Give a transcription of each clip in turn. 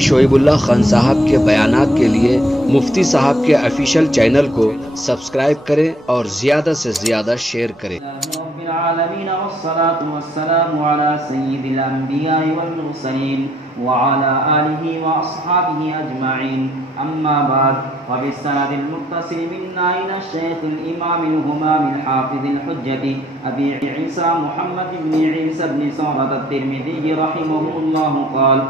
مفتی شعیب اللہ خان صاحب کے بیانات کے لیے مفتی صاحب کے آفیشیل چینل کو سبسکرائب کریں اور زیادہ سے زیادہ شیئر کریں۔ رب العالمین والصلاة والسلام على سید الانبیاء والمرسلین وعلى آلہ واصحابہ اجمعین، اما بعد فبالسند المتصل منا الى الشیخ الامام الہمام الحافظ الحجة ابی عیسى محمد بن عیسى بن ثورة الترمذی رحمہ اللہ قال: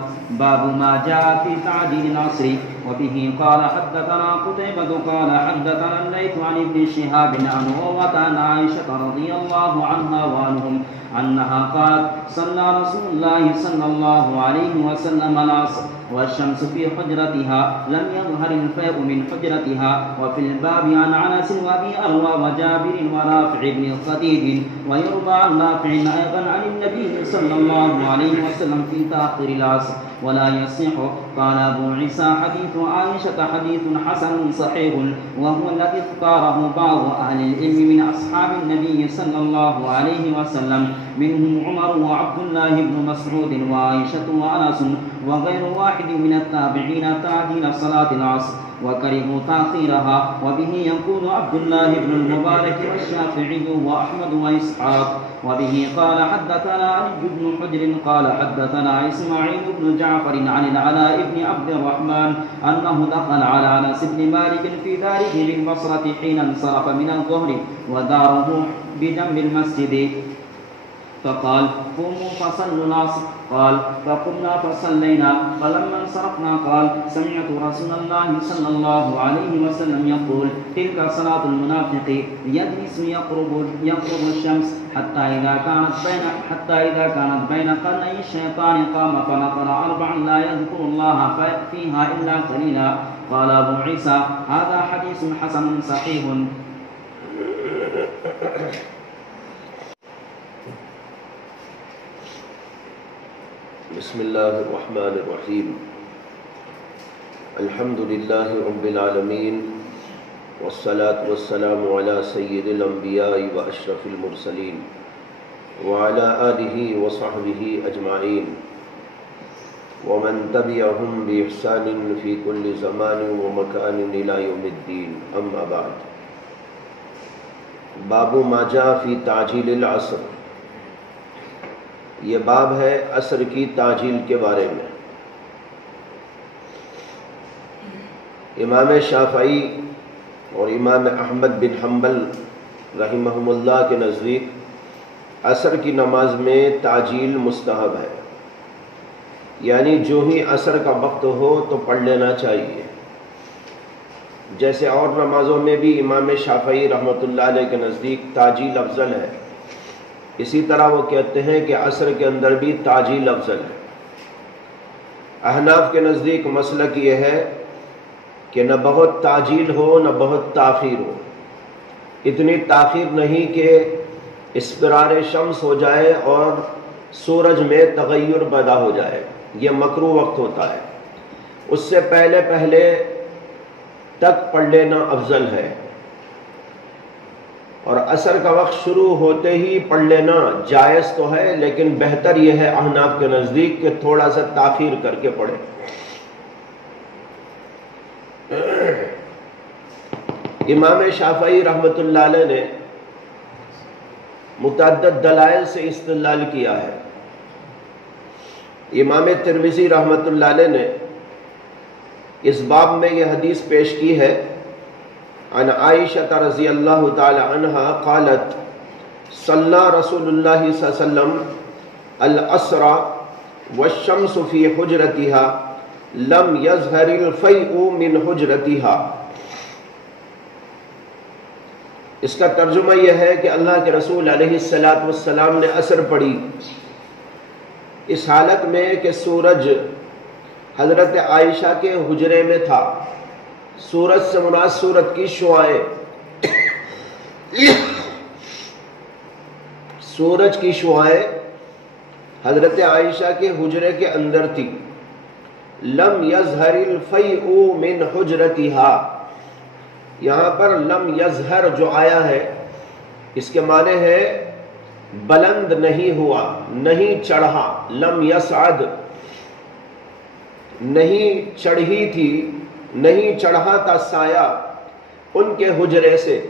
باب ما جاء في تعجيل العصر. وبه قال حدثنا قتيبة قال حدثنا الليث عن ابن شهاب عن عروة عن عائشة رضي الله عنها وعنهم أنها قالت: صلى رسول الله صلى الله عليه وسلم العصر والشمس في حجرتها لم يظهر الفيء من حجرتها. وفي الباب عن أنس وأبي أروى وجابر ورافع بن خديج ويروى عن رافع أيضا عن النبي صلى الله عليه وسلم في تأخير العصر ولا يصح. قال أبو عيسى حديث عائشة حديث حسن صحيح، وهو الذي اختاره بعض أهل العلم من أصحاب النبي صلى الله عليه وسلم، منهم عمر وعبد الله بن مسعود وعائشة وأنس وغير واحد من التابعين تعجيل صلاة العصر وكرهوا تأخيرها. وبه يقول عبد الله بن المبارك والشافعي وأحمد وإسحاق. وبه قال حدثنا علي بن حجر قال حدثنا إسماعيل بن جعفر عن العلاء بن عبد الرحمن أنه دخل على أنس بن مالك في داره بالبصرة حين انصرف من الظهر وداره بجنب المسجد، فقال: قوموا فصلوا العصر. قال: فقمنا فصلينا. فلما انصرفنا قال: سمعت رسول الله صلى الله عليه وسلم يقول: تلك صلاة المنافق، يجلس يقرب الشمس حتى إذا كانت بين قرني الشيطان قام فنقر أربعا لا يذكر الله فيها إلا قليلا. قال أبو عيسى: هذا حديث حسن صحيح. بسم اللہ الرحمن الرحیم. الحمد للہ رب العالمین والصلاة والسلام علی سید الانبیاء واشرف المرسلین وعلی آلہ وصحبہ اجمعین ومن تبعهم بإحسان فی کل زمان ومکان الی یوم الدین. اما بعد. باب ما جاء فی تعجیل العصر. یہ باب ہے عصر کی تعجیل کے بارے میں. امام شافعی اور امام احمد بن حنبل رحمہم اللہ کے نزدیک عصر کی نماز میں تعجیل مستحب ہے، یعنی جو ہی عصر کا وقت ہو تو پڑھ لینا چاہیے. جیسے اور نمازوں میں بھی امام شافعی رحمۃ اللہ علیہ کے نزدیک تعجیل افضل ہے، اسی طرح وہ کہتے ہیں کہ عصر کے اندر بھی تعجیل افضل ہے. احناف کے نزدیک مسلک یہ ہے کہ نہ بہت تعجیل ہو نہ بہت تاخیر ہو، اتنی تاخیر نہیں کہ اسفرار شمس ہو جائے اور سورج میں تغیر پیدا ہو جائے، یہ مکروہ وقت ہوتا ہے. اس سے پہلے تک پڑھ لینا افضل ہے، اور عصر کا وقت شروع ہوتے ہی پڑھ لینا جائز تو ہے، لیکن بہتر یہ ہے احناف کے نزدیک کہ تھوڑا سا تاخیر کر کے پڑھے. امام شافعی رحمۃ اللہ علیہ نے متعدد دلائل سے استدلال کیا ہے. امام ترمذی رحمۃ اللہ علیہ نے اس باب میں یہ حدیث پیش کی ہے عن عائشہ رضی اللہ تعالی عنہا قالت: صلی رسول اللہ صلی اللہ علیہ وسلم العصر والشمس فی حجرتها لم يظهر الفیء من حجرتها. اس کا ترجمہ یہ ہے کہ اللہ کے رسول علیہ السلام نے عصر پڑھی اس حالت میں کہ سورج حضرت عائشہ کے حجرے میں تھا. سورج سے مراد سورج کی شعاعیں، سورج کی شعاعیں حضرت عائشہ کے حجرے کے اندر تھی. لم یظہر الفیء من حجرتها، یہاں پر لم یظہر جو آیا ہے اس کے معنی ہے بلند نہیں ہوا، نہیں چڑھا. لم یصعد، نہیں چڑھی تھی، نہیں چڑھا تھا سایہ ان کے حجرے سے۔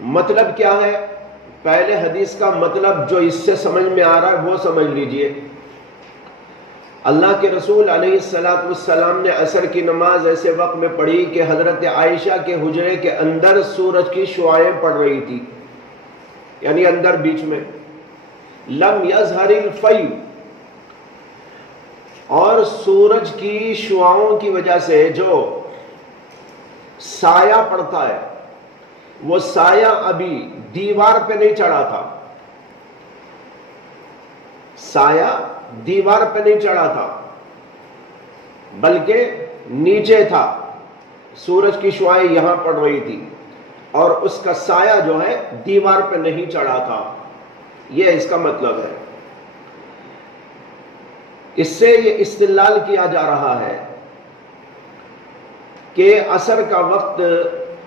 مطلب کیا ہے؟ پہلے حدیث کا مطلب جو اس سے سمجھ میں آ رہا ہے وہ سمجھ لیجئے۔ اللہ کے رسول علیہ السلام نے عصر کی نماز ایسے وقت میں پڑھی کہ حضرت عائشہ کے حجرے کے اندر سورج کی شعائیں پڑ رہی تھی، یعنی اندر بیچ میں۔ لم یظہر الفی، اور سورج کی شعاؤں کی وجہ سے جو سایہ پڑتا ہے وہ سایہ ابھی دیوار پہ نہیں چڑھا تھا، سایہ دیوار پہ نہیں چڑھا تھا بلکہ نیچے تھا۔ سورج کی شعائیں یہاں پڑ رہی تھی اور اس کا سایہ جو ہے دیوار پہ نہیں چڑھا تھا، یہ اس کا مطلب ہے۔ اس سے یہ استدلال کیا جا رہا ہے کہ عصر کا وقت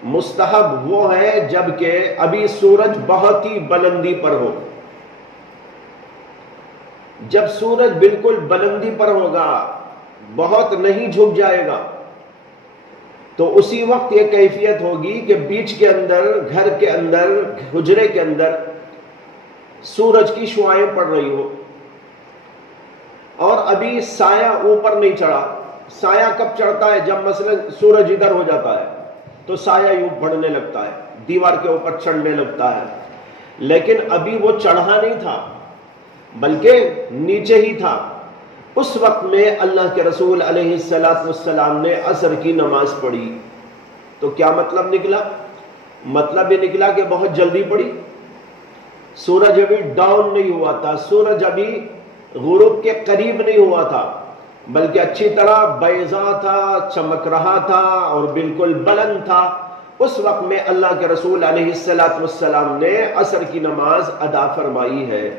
مستحب وہ ہے جبکہ ابھی سورج بہت ہی بلندی پر ہو۔ جب سورج بالکل بلندی پر ہوگا، بہت نہیں جھک جائے گا، تو اسی وقت یہ کیفیت ہوگی کہ بیچ کے اندر، گھر کے اندر، حجرے کے اندر سورج کی شعائیں پڑ رہی ہو اور ابھی سایہ اوپر نہیں چڑھا۔ سایہ کب چڑھتا ہے؟ جب مثلا سورج ادھر ہو جاتا ہے تو سایہ یوں بڑھنے لگتا ہے، دیوار کے اوپر چڑھنے لگتا ہے، لیکن ابھی وہ چڑھا نہیں تھا بلکہ نیچے ہی تھا۔ اس وقت میں اللہ کے رسول علیہ السلام نے عصر کی نماز پڑھی۔ تو کیا مطلب نکلا؟ مطلب یہ نکلا کہ بہت جلدی پڑھی، سورج ابھی ڈاؤن نہیں ہوا تھا، سورج ابھی غروب کے قریب نہیں ہوا تھا بلکہ اچھی طرح بیضا تھا، چمک رہا تھا اور بالکل بلند تھا۔ اس وقت میں اللہ کے رسول علیہ السلام نے عصر کی نماز ادا فرمائی ہے۔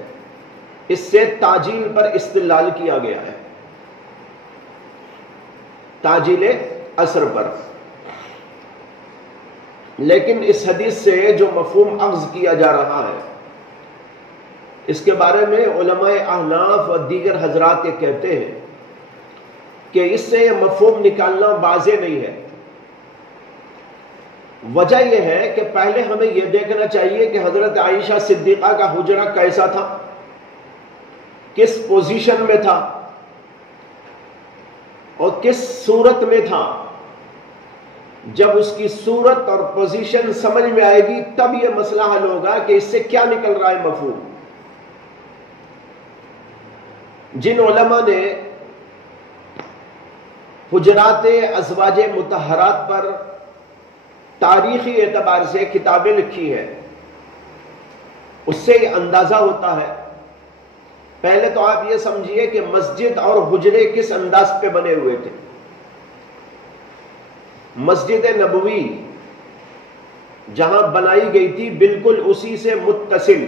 اس سے تعجیل پر استدلال کیا گیا ہے، تعجیل عصر پر۔ لیکن اس حدیث سے جو مفہوم اخذ کیا جا رہا ہے، اس کے بارے میں علماء احناف اور دیگر حضرات یہ کہتے ہیں کہ اس سے یہ مفہوم نکالنا واضح نہیں ہے۔ وجہ یہ ہے کہ پہلے ہمیں یہ دیکھنا چاہیے کہ حضرت عائشہ صدیقہ کا حجرہ کیسا تھا، کس پوزیشن میں تھا اور کس صورت میں تھا۔ جب اس کی صورت اور پوزیشن سمجھ میں آئے گی تب یہ مسئلہ حل ہوگا کہ اس سے کیا نکل رہا ہے مفہوم۔ جن علماء نے حجرات ازواج مطہرات پر تاریخی اعتبار سے کتابیں لکھی ہیں، اس سے یہ اندازہ ہوتا ہے۔ پہلے تو آپ یہ سمجھیے کہ مسجد اور حجرے کس انداز پہ بنے ہوئے تھے۔ مسجد نبوی جہاں بنائی گئی تھی بالکل اسی سے متصل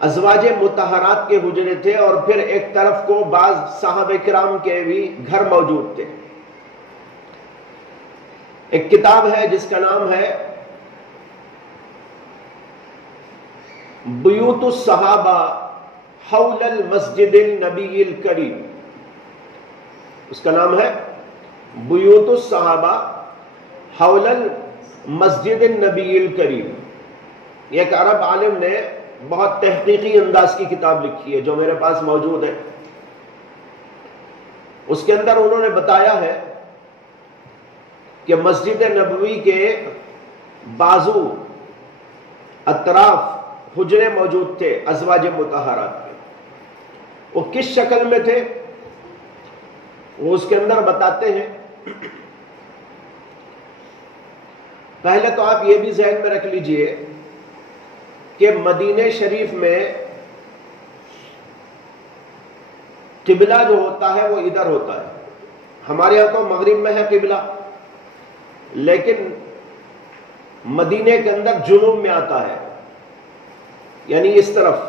ازواج مطہرات کے حجرے تھے، اور پھر ایک طرف کو بعض صحابہ کرام کے بھی گھر موجود تھے۔ ایک کتاب ہے جس کا نام ہے بیوت الصحابہ حول المسجد النبی الکریم، اس کا نام ہے بیوت الصحابہ حول المسجد النبی الکریم۔ ایک عرب عالم نے بہت تحقیقی انداز کی کتاب لکھی ہے جو میرے پاس موجود ہے۔ اس کے اندر انہوں نے بتایا ہے کہ مسجد نبوی کے بازو اطراف حجرے موجود تھے ازواج مطہرات کے۔ وہ کس شکل میں تھے وہ اس کے اندر بتاتے ہیں۔ پہلے تو آپ یہ بھی ذہن میں رکھ لیجئے کہ مدینہ شریف میں قبلہ جو ہوتا ہے وہ ادھر ہوتا ہے۔ ہمارے یہاں تو مغرب میں ہے قبلہ، لیکن مدینے کے اندر جنوب میں آتا ہے، یعنی اس طرف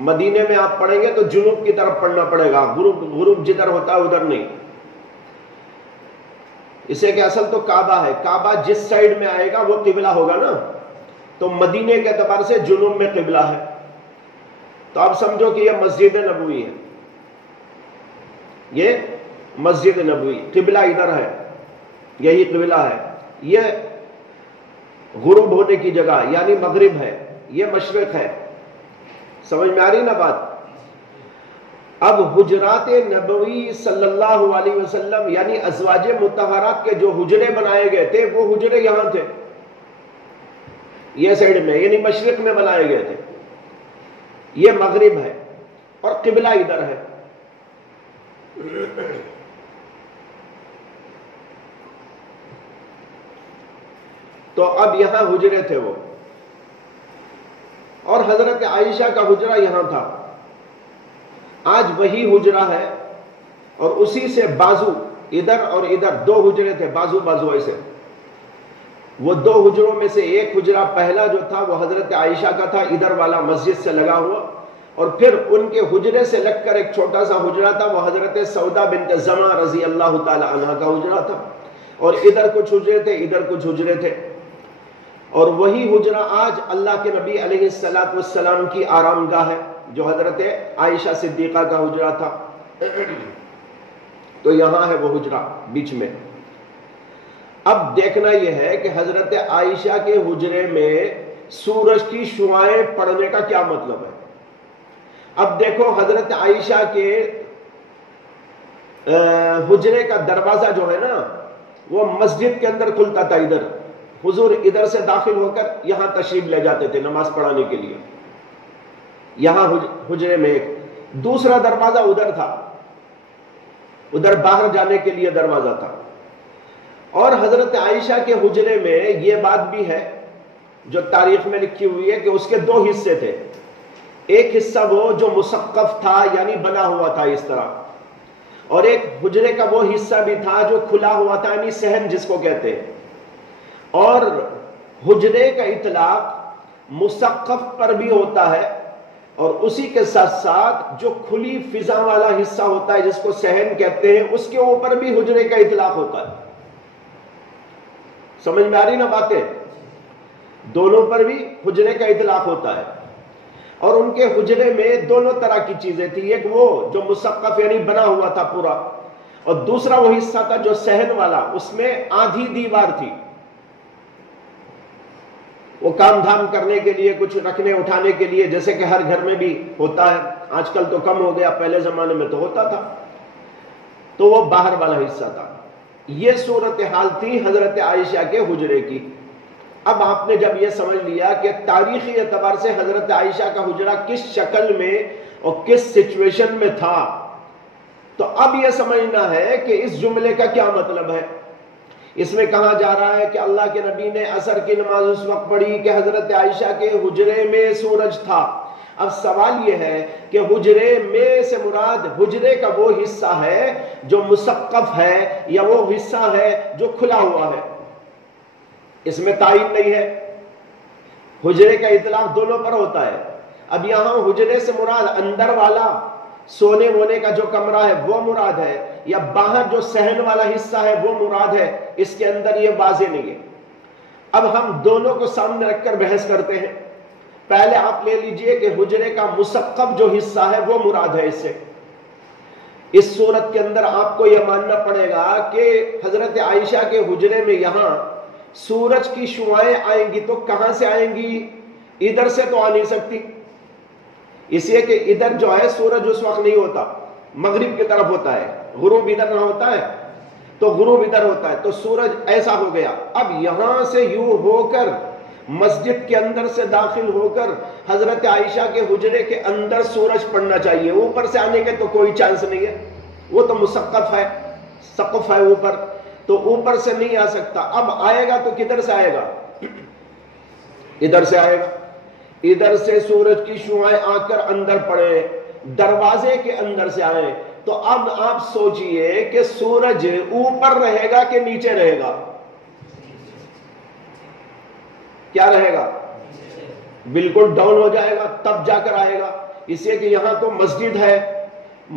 مدینے میں آپ پڑھیں گے تو جنوب کی طرف پڑھنا پڑے گا، غروب جدھر ہوتا ہے ادھر نہیں۔ اسے کہ اصل تو کعبہ ہے، کعبہ جس سائیڈ میں آئے گا وہ قبلہ ہوگا نا، تو مدینے کے اعتبار سے جنوب میں قبلہ ہے۔ تو آپ سمجھو کہ یہ مسجد نبوی ہے۔ یہ مسجد نبوی، قبلہ ادھر ہے، یہی قبلہ ہے، یہ غروب ہونے کی جگہ یعنی مغرب ہے، یہ مشرق ہے. سمجھ میں آ رہی نا بات؟ اب حجرات نبوی صلی اللہ علیہ وسلم یعنی ازواج مطہرات کے جو حجرے بنائے گئے تھے وہ حجرے یہاں تھے، یہ سائڈ میں، یعنی مشرق میں بنائے گئے تھے. یہ مغرب ہے اور قبلہ ادھر ہے. تو اب یہاں حجرے تھے وہ، اور حضرت عائشہ کا حجرہ یہاں تھا. آج وہی حجرہ ہے اور اسی سے بازو ادھر اور ادھر دو حجرے تھے، بازو بازو ایسے. وہ دو حجروں میں سے ایک حجرہ پہلا جو تھا وہ حضرت عائشہ کا تھا، ادھر والا مسجد سے لگا ہوا، اور پھر ان کے حجرے سے لگ کر ایک چھوٹا سا حجرہ تھا، وہ حضرت سودا بنت زمع رضی اللہ تعالی عنہ کا حجرہ تھا. اور ادھر کچھ حجرے تھے، ادھر کچھ حجرے تھے. اور وہی حجرہ آج اللہ کے نبی علیہ السلام کی آرام گاہ ہے، جو حضرت عائشہ صدیقہ کا حجرہ تھا. تو یہاں ہے وہ حجرہ بیچ میں. اب دیکھنا یہ ہے کہ حضرت عائشہ کے حجرے میں سورج کی شعاعیں پڑنے کا کیا مطلب ہے. اب دیکھو حضرت عائشہ کے حجرے کا دروازہ جو ہے نا وہ مسجد کے اندر کھلتا تھا. ادھر حضور ادھر سے داخل ہو کر یہاں تشریف لے جاتے تھے نماز پڑھانے کے لیے. یہاں حجرے میں ایک دوسرا دروازہ ادھر تھا، ادھر باہر جانے کے لیے دروازہ تھا. اور حضرت عائشہ کے حجرے میں یہ بات بھی ہے جو تاریخ میں لکھی ہوئی ہے کہ اس کے دو حصے تھے. ایک حصہ وہ جو مسقف تھا یعنی بنا ہوا تھا اس طرح، اور ایک حجرے کا وہ حصہ بھی تھا جو کھلا ہوا تھا یعنی صحن جس کو کہتے ہیں. اور حجرے کا اطلاق مسقف پر بھی ہوتا ہے، اور اسی کے ساتھ ساتھ جو کھلی فضا والا حصہ ہوتا ہے جس کو صحن کہتے ہیں اس کے اوپر بھی حجرے کا اطلاق ہوتا ہے. سمجھ میں آ رہی نا باتیں؟ دونوں پر بھی حجرے کا اطلاق ہوتا ہے. اور ان کے حجرے میں دونوں طرح کی چیزیں تھی، ایک وہ جو مسقف یعنی بنا ہوا تھا پورا، اور دوسرا وہ حصہ تھا جو صحن والا، اس میں آدھی دیوار تھی. وہ کام دھام کرنے کے لیے، کچھ رکھنے اٹھانے کے لیے، جیسے کہ ہر گھر میں بھی ہوتا ہے، آج کل تو کم ہو گیا، پہلے زمانے میں تو ہوتا تھا. تو وہ باہر والا حصہ تھا. یہ صورتحال تھی حضرت عائشہ کے حجرے کی. اب آپ نے جب یہ سمجھ لیا کہ تاریخی اعتبار سے حضرت عائشہ کا حجرہ کس شکل میں اور کس سچویشن میں تھا، تو اب یہ سمجھنا ہے کہ اس جملے کا کیا مطلب ہے. اس میں کہا جا رہا ہے کہ اللہ کے نبی نے عصر کی نماز اس وقت پڑھی کہ حضرت عائشہ کے حجرے میں سورج تھا. اب سوال یہ ہے کہ حجرے میں سے مراد حجرے کا وہ حصہ ہے جو مسقف ہے یا وہ حصہ ہے جو کھلا ہوا ہے. اس میں تعین نہیں ہے. حجرے کا اطلاق دونوں پر ہوتا ہے. اب یہاں حجرے سے مراد اندر والا سونے وونے کا جو کمرہ ہے وہ مراد ہے یا باہر جو صحن والا حصہ ہے وہ مراد ہے، اس کے اندر یہ واضح نہیں ہے. اب ہم دونوں کو سامنے رکھ کر بحث کرتے ہیں. پہلے آپ لے لیجئے کہ حجرے کا مسقف جو حصہ ہے وہ مراد ہے. اس سے اس صورت کے اندر آپ کو یہ ماننا پڑے گا کہ حضرت عائشہ کے حجرے میں یہاں سورج کی شعاعیں آئیں گی تو کہاں سے آئیں گی؟ ادھر سے تو آ نہیں سکتی، اس لیے کہ ادھر جو ہے سورج اس وقت نہیں ہوتا، مغرب کی طرف ہوتا ہے. غروب ادھر نہ ہوتا ہے تو غروب ادھر ہوتا ہے، تو سورج ایسا ہو گیا. اب یہاں سے یوں ہو کر مسجد کے اندر سے داخل ہو کر حضرت عائشہ کے حجرے کے اندر سورج پڑنا چاہیے. اوپر سے آنے کے تو کوئی چانس نہیں ہے، وہ تو مسقف ہے، سقف ہے اوپر، تو اوپر سے نہیں آ سکتا. اب آئے گا تو کدھر سے آئے گا؟ ادھر سے آئے گا. ادھر سے سورج کی شعاعیں آ کر اندر پڑے، دروازے کے اندر سے آئے. تو اب آپ سوچئے کہ سورج اوپر رہے گا کہ نیچے رہے گا؟ کیا رہے گا؟ بالکل ڈاؤن ہو جائے گا، تب جا کر آئے گا. اس لیے کہ یہاں تو مسجد ہے،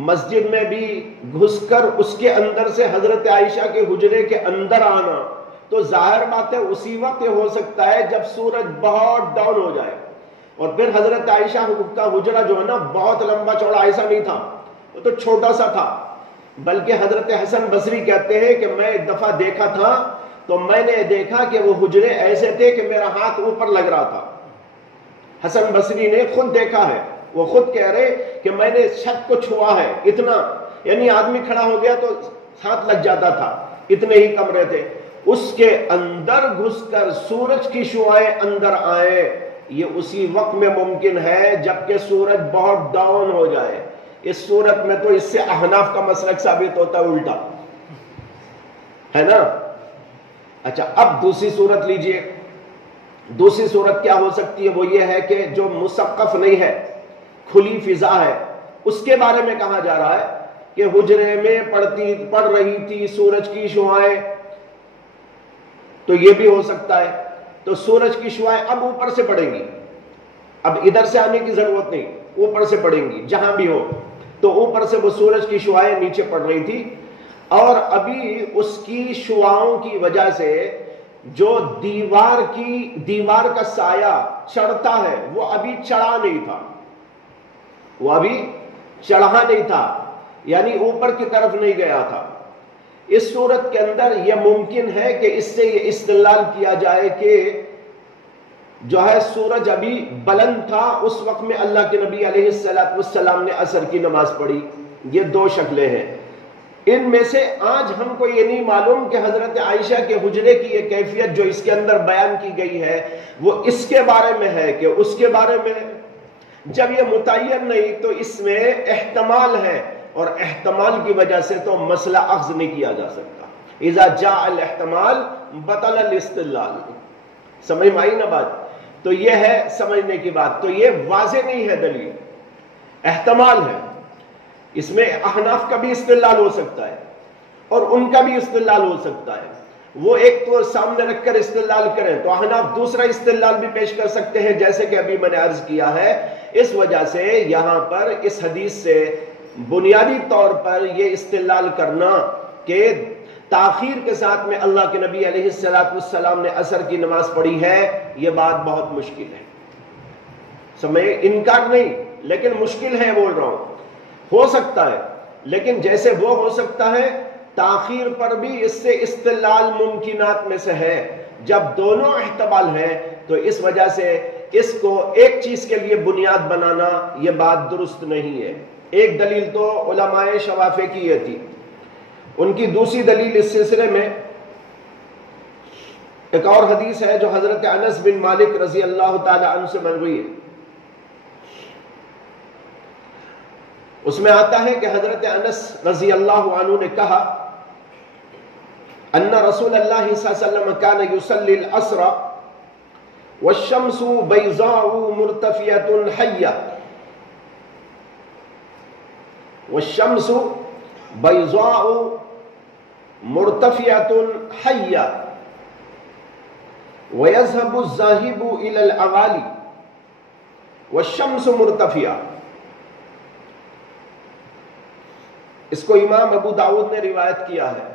مسجد میں بھی گھس کر اس کے اندر سے حضرت عائشہ کے حجرے کے اندر آنا تو ظاہر بات ہے اسی وقت یہ ہو سکتا ہے جب سورج بہت ڈاؤن ہو جائے. اور پھر حضرت عائشہ کا حجرہ جو ہے نا بہت لمبا چوڑا ایسا نہیں تھا، وہ تو چھوٹا سا تھا. بلکہ حضرت حسن بصری کہتے ہیں کہ میں ایک دفعہ دیکھا تھا تو میں نے دیکھا کہ وہ حجرے ایسے تھے کہ میرا ہاتھ اوپر لگ رہا تھا. حسن بصری نے خود دیکھا ہے, وہ خود کہہ رہے کہ میں نے چھت کو چھوا ہے اتنا, یعنی آدمی کھڑا ہو گیا تو ہاتھ لگ جاتا تھا, اتنے ہی کمرے تھے. اس کے اندر گھس کر سورج کی شعاعیں اندر آئے, یہ اسی وقت میں ممکن ہے جبکہ سورج بہت ڈاؤن ہو جائے. اس صورت میں تو اس سے احناف کا مسلک ثابت ہوتا ہے الٹا, ہے نا. اچھا, اب دوسری صورت لیجئے. دوسری صورت کیا ہو سکتی ہے؟ وہ یہ ہے کہ جو مسقف نہیں ہے, کھلی فضا ہے, اس کے بارے میں کہا جا رہا ہے کہ حجرے میں پڑ رہی تھی سورج کی شعاعیں, تو یہ بھی ہو سکتا ہے. تو سورج کی شعاعیں اب اوپر سے پڑیں گی, اب ادھر سے آنے کی ضرورت نہیں, اوپر سے پڑیں گی جہاں بھی ہو. تو اوپر سے وہ سورج کی شعاعیں نیچے پڑ رہی تھی, اور ابھی اس کی شعاعوں کی وجہ سے جو دیوار کا سایہ چڑھتا ہے وہ ابھی چڑھا نہیں تھا, وہ ابھی چڑھا نہیں تھا, یعنی اوپر کی طرف نہیں گیا تھا. اس صورت کے اندر یہ ممکن ہے کہ اس سے یہ استدلال کیا جائے کہ جو ہے سورج ابھی بلند تھا اس وقت میں اللہ کے نبی علیہ السلام نے عصر کی نماز پڑھی. یہ دو شکلیں ہیں. ان میں سے آج ہم کو یہ نہیں معلوم کہ حضرت عائشہ کے حجرے کی یہ کیفیت جو اس کے اندر بیان کی گئی ہے وہ اس کے بارے میں ہے کہ اس کے بارے میں. جب یہ متعین نہیں تو اس میں احتمال ہے, اور احتمال کی وجہ سے تو مسئلہ اخذ نہیں کیا جا سکتا. اذا جاء الاحتمال بطل الاستدلال. سمجھ میں آئی نا بات؟ تو یہ ہے سمجھنے کی بات. تو یہ واضح نہیں ہے دلیل, احتمال ہے. اس میں احناف کا بھی استدلال ہو سکتا ہے اور ان کا بھی استدلال ہو سکتا ہے. وہ ایک تو سامنے رکھ کر استدلال کریں تو احناف دوسرا استدلال بھی پیش کر سکتے ہیں, جیسے کہ ابھی میں نے عرض کیا ہے. اس وجہ سے یہاں پر اس حدیث سے بنیادی طور پر یہ استدلال کرنا کہ تاخیر کے ساتھ میں اللہ کے نبی علیہ السلام نے عصر کی نماز پڑھی ہے, یہ بات بہت مشکل ہے. سمجھے, انکار نہیں لیکن مشکل ہے بول رہا ہوں. ہو سکتا ہے لیکن جیسے وہ ہو سکتا ہے تاخیر پر بھی اس سے استدلال ممکنات میں سے ہے. جب دونوں احتمال ہیں تو اس وجہ سے اس کو ایک چیز کے لیے بنیاد بنانا یہ بات درست نہیں ہے. ایک دلیل تو علماء شوافع کی یہ تھی. ان کی دوسری دلیل اس سلسلے میں ایک اور حدیث ہے جو حضرت انس بن مالک رضی اللہ تعالی عنہ سے مروی ہے. اس میں آتا ہے کہ حضرت انس رضی اللہ عنہ نے کہا ان رسول اللہ صلی اللہ علیہ وسلم كان يصلي العصر والشمس بيضاء مرتفعة حية والشمس بيضاء مرتفعة حية ويذهب الذاهب إلى الأغالي والشمس مرتفعة. اس کو امام ابو داؤد نے روایت کیا ہے.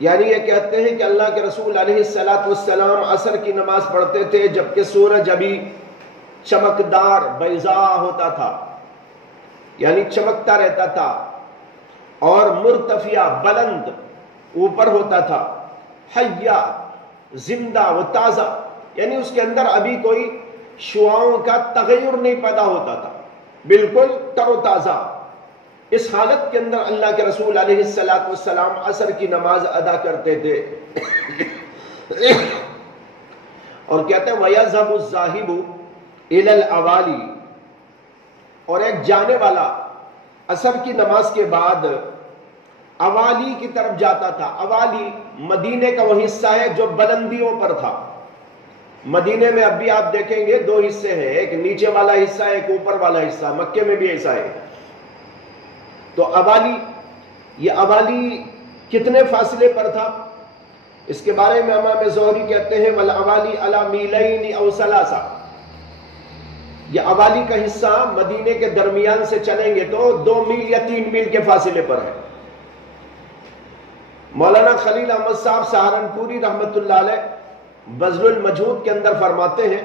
یعنی یہ کہتے ہیں کہ اللہ کے رسول علیہ السلام عصر کی نماز پڑھتے تھے جبکہ سورج ابھی چمکدار بیضاء ہوتا تھا, یعنی چمکتا رہتا تھا, اور مرتفع بلند اوپر ہوتا تھا, حیہ زندہ و تازہ, یعنی اس کے اندر ابھی کوئی شعاعوں کا تغیر نہیں پیدا ہوتا تھا, بالکل تر و تازہ. اس حالت کے اندر اللہ کے رسول علیہ السلام عصر کی نماز ادا کرتے تھے. اور کہتے ہیں وَيَذْهَبُ الذَّاهِبُ إِلَى الْأَوَالِي, اور ایک جانے والا عصر کی نماز کے بعد اوالی کی طرف جاتا تھا. اوالی مدینے کا وہ حصہ ہے جو بلندیوں پر تھا. مدینے میں اب بھی آپ دیکھیں گے دو حصے ہیں, ایک نیچے والا حصہ ہے, ایک اوپر والا حصہ. مکے میں بھی ایسا ہے. تو اوالی, یہ اوالی کتنے فاصلے پر تھا اس کے بارے میں امام زہری کہتے ہیں وَالْأَوَالِي عَلَى مِيلَيْنِ أَوْ ثَلَاثَةٍ. یہ اوالی کا حصہ مدینے کے درمیان سے چلیں گے تو 2 میل یا 3 میل کے فاصلے پر ہے. مولانا خلیل احمد صاحب سہارنپوری رحمت اللہ علیہ بذل المجہود کے اندر فرماتے ہیں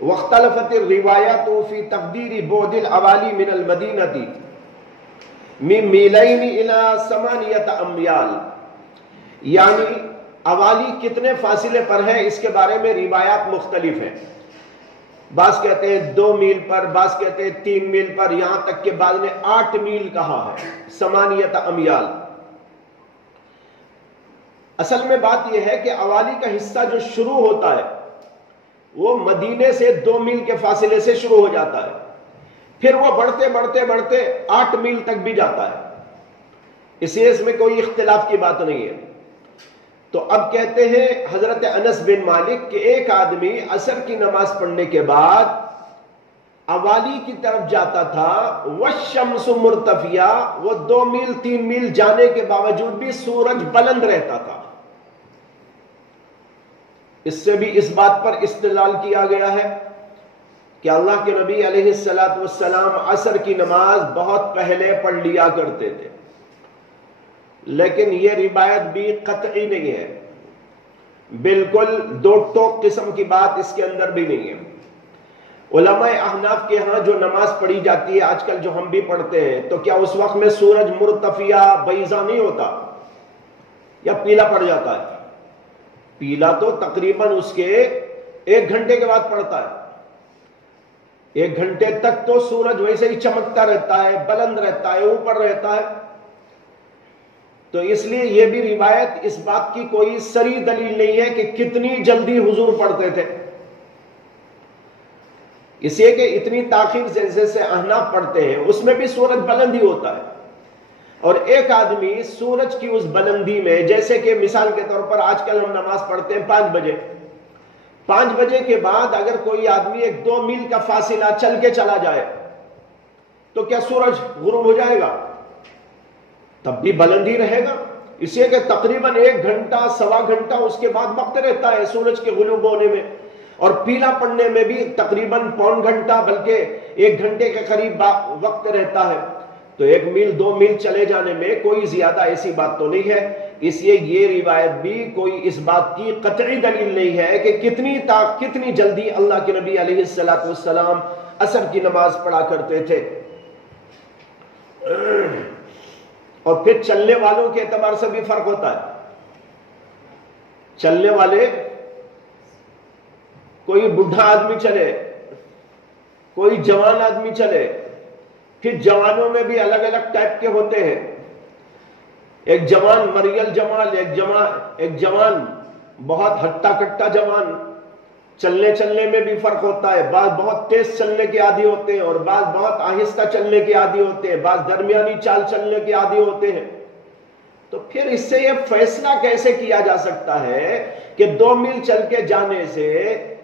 واختلفت الروایات فی تقدیر بعد الاوالی من المدینہ من میلین الی 8 امیال، یعنی اوالی کتنے فاصلے پر ہے اس کے بارے میں روایات مختلف ہیں. بعض کہتے ہیں 2 میل پر، بعض کہتے ہیں 3 میل پر، یہاں تک کہ بعض نے 8 میل کہا ہے، 8 امیال. اصل میں بات یہ ہے کہ اوالی کا حصہ جو شروع ہوتا ہے وہ مدینے سے 2 میل کے فاصلے سے شروع ہو جاتا ہے، پھر وہ بڑھتے بڑھتے بڑھتے 8 میل تک بھی جاتا ہے. اس لیے اس میں کوئی اختلاف کی بات نہیں ہے. تو اب کہتے ہیں حضرت انس بن مالک کہ ایک آدمی عصر کی نماز پڑھنے کے بعد اوالی کی طرف جاتا تھا، والشمس مرتفعہ، وہ 2 میل 3 میل جانے کے باوجود بھی سورج بلند رہتا تھا. اس سے بھی اس بات پر استدلال کیا گیا ہے کہ اللہ کے نبی علیہ السلام عصر کی نماز بہت پہلے پڑھ لیا کرتے تھے، لیکن یہ روایت بھی قطعی نہیں ہے، بالکل 2 ٹوک قسم کی بات اس کے اندر بھی نہیں ہے. علماء احناف کے ہاں جو نماز پڑھی جاتی ہے آج کل جو ہم بھی پڑھتے ہیں، تو کیا اس وقت میں سورج مرتفعہ بیضاء نہیں ہوتا یا پیلا پڑ جاتا ہے؟ پیلا تو تقریباً اس کے 1 گھنٹے کے بعد پڑتا ہے. 1 گھنٹے تک تو سورج ویسے ہی چمکتا رہتا ہے، بلند رہتا ہے، اوپر رہتا ہے. تو اس لیے یہ بھی روایت اس بات کی کوئی صریح دلیل نہیں ہے کہ کتنی جلدی حضور پڑھتے تھے. اس لیے کہ اتنی تاخیر سے جیسے احناف پڑھتے ہیں اس میں بھی سورج بلند ہی ہوتا ہے، اور ایک آدمی سورج کی اس بلندی میں، جیسے کہ مثال کے طور پر آج کل ہم نماز پڑھتے ہیں 5 بجے، 5 بجے کے بعد اگر کوئی آدمی 1-2 میل کا فاصلہ چل کے چلا جائے تو کیا سورج غروب ہو جائے گا؟ تب بھی بلند ہی رہے گا. اس لیے کہ تقریباً 1 گھنٹہ 1.25 گھنٹہ اس کے بعد وقت رہتا ہے سورج کے غروب ہونے میں، اور پیلا پڑنے میں بھی تقریباً 1.25 گھنٹہ بلکہ 1 گھنٹے کے قریب وقت رہتا ہے. تو 1 میل 2 میل چلے جانے میں کوئی زیادہ ایسی بات تو نہیں ہے. اس لیے یہ روایت بھی کوئی اس بات کی قطعی دلیل نہیں ہے کہ کتنی جلدی اللہ کے نبی علیہ السلام عصر کی نماز پڑھا کرتے تھے. اور پھر چلنے والوں کے اعتبار سے بھی فرق ہوتا ہے. چلنے والے، کوئی بڈھا آدمی چلے، کوئی جوان آدمی چلے، پھر جوانوں میں بھی الگ الگ ٹائپ کے ہوتے ہیں. ایک جوان مریل جمال، ایک جوان بہت ہٹا کٹا جوان. چلنے میں بھی فرق ہوتا ہے. بعض بہت تیز چلنے کے عادی ہوتے ہیں اور بعض بہت آہستہ چلنے کے عادی ہوتے ہیں، بعض درمیانی چال چلنے کے عادی ہوتے ہیں. تو پھر اس سے یہ فیصلہ کیسے کیا جا سکتا ہے کہ 2 میل چل کے جانے سے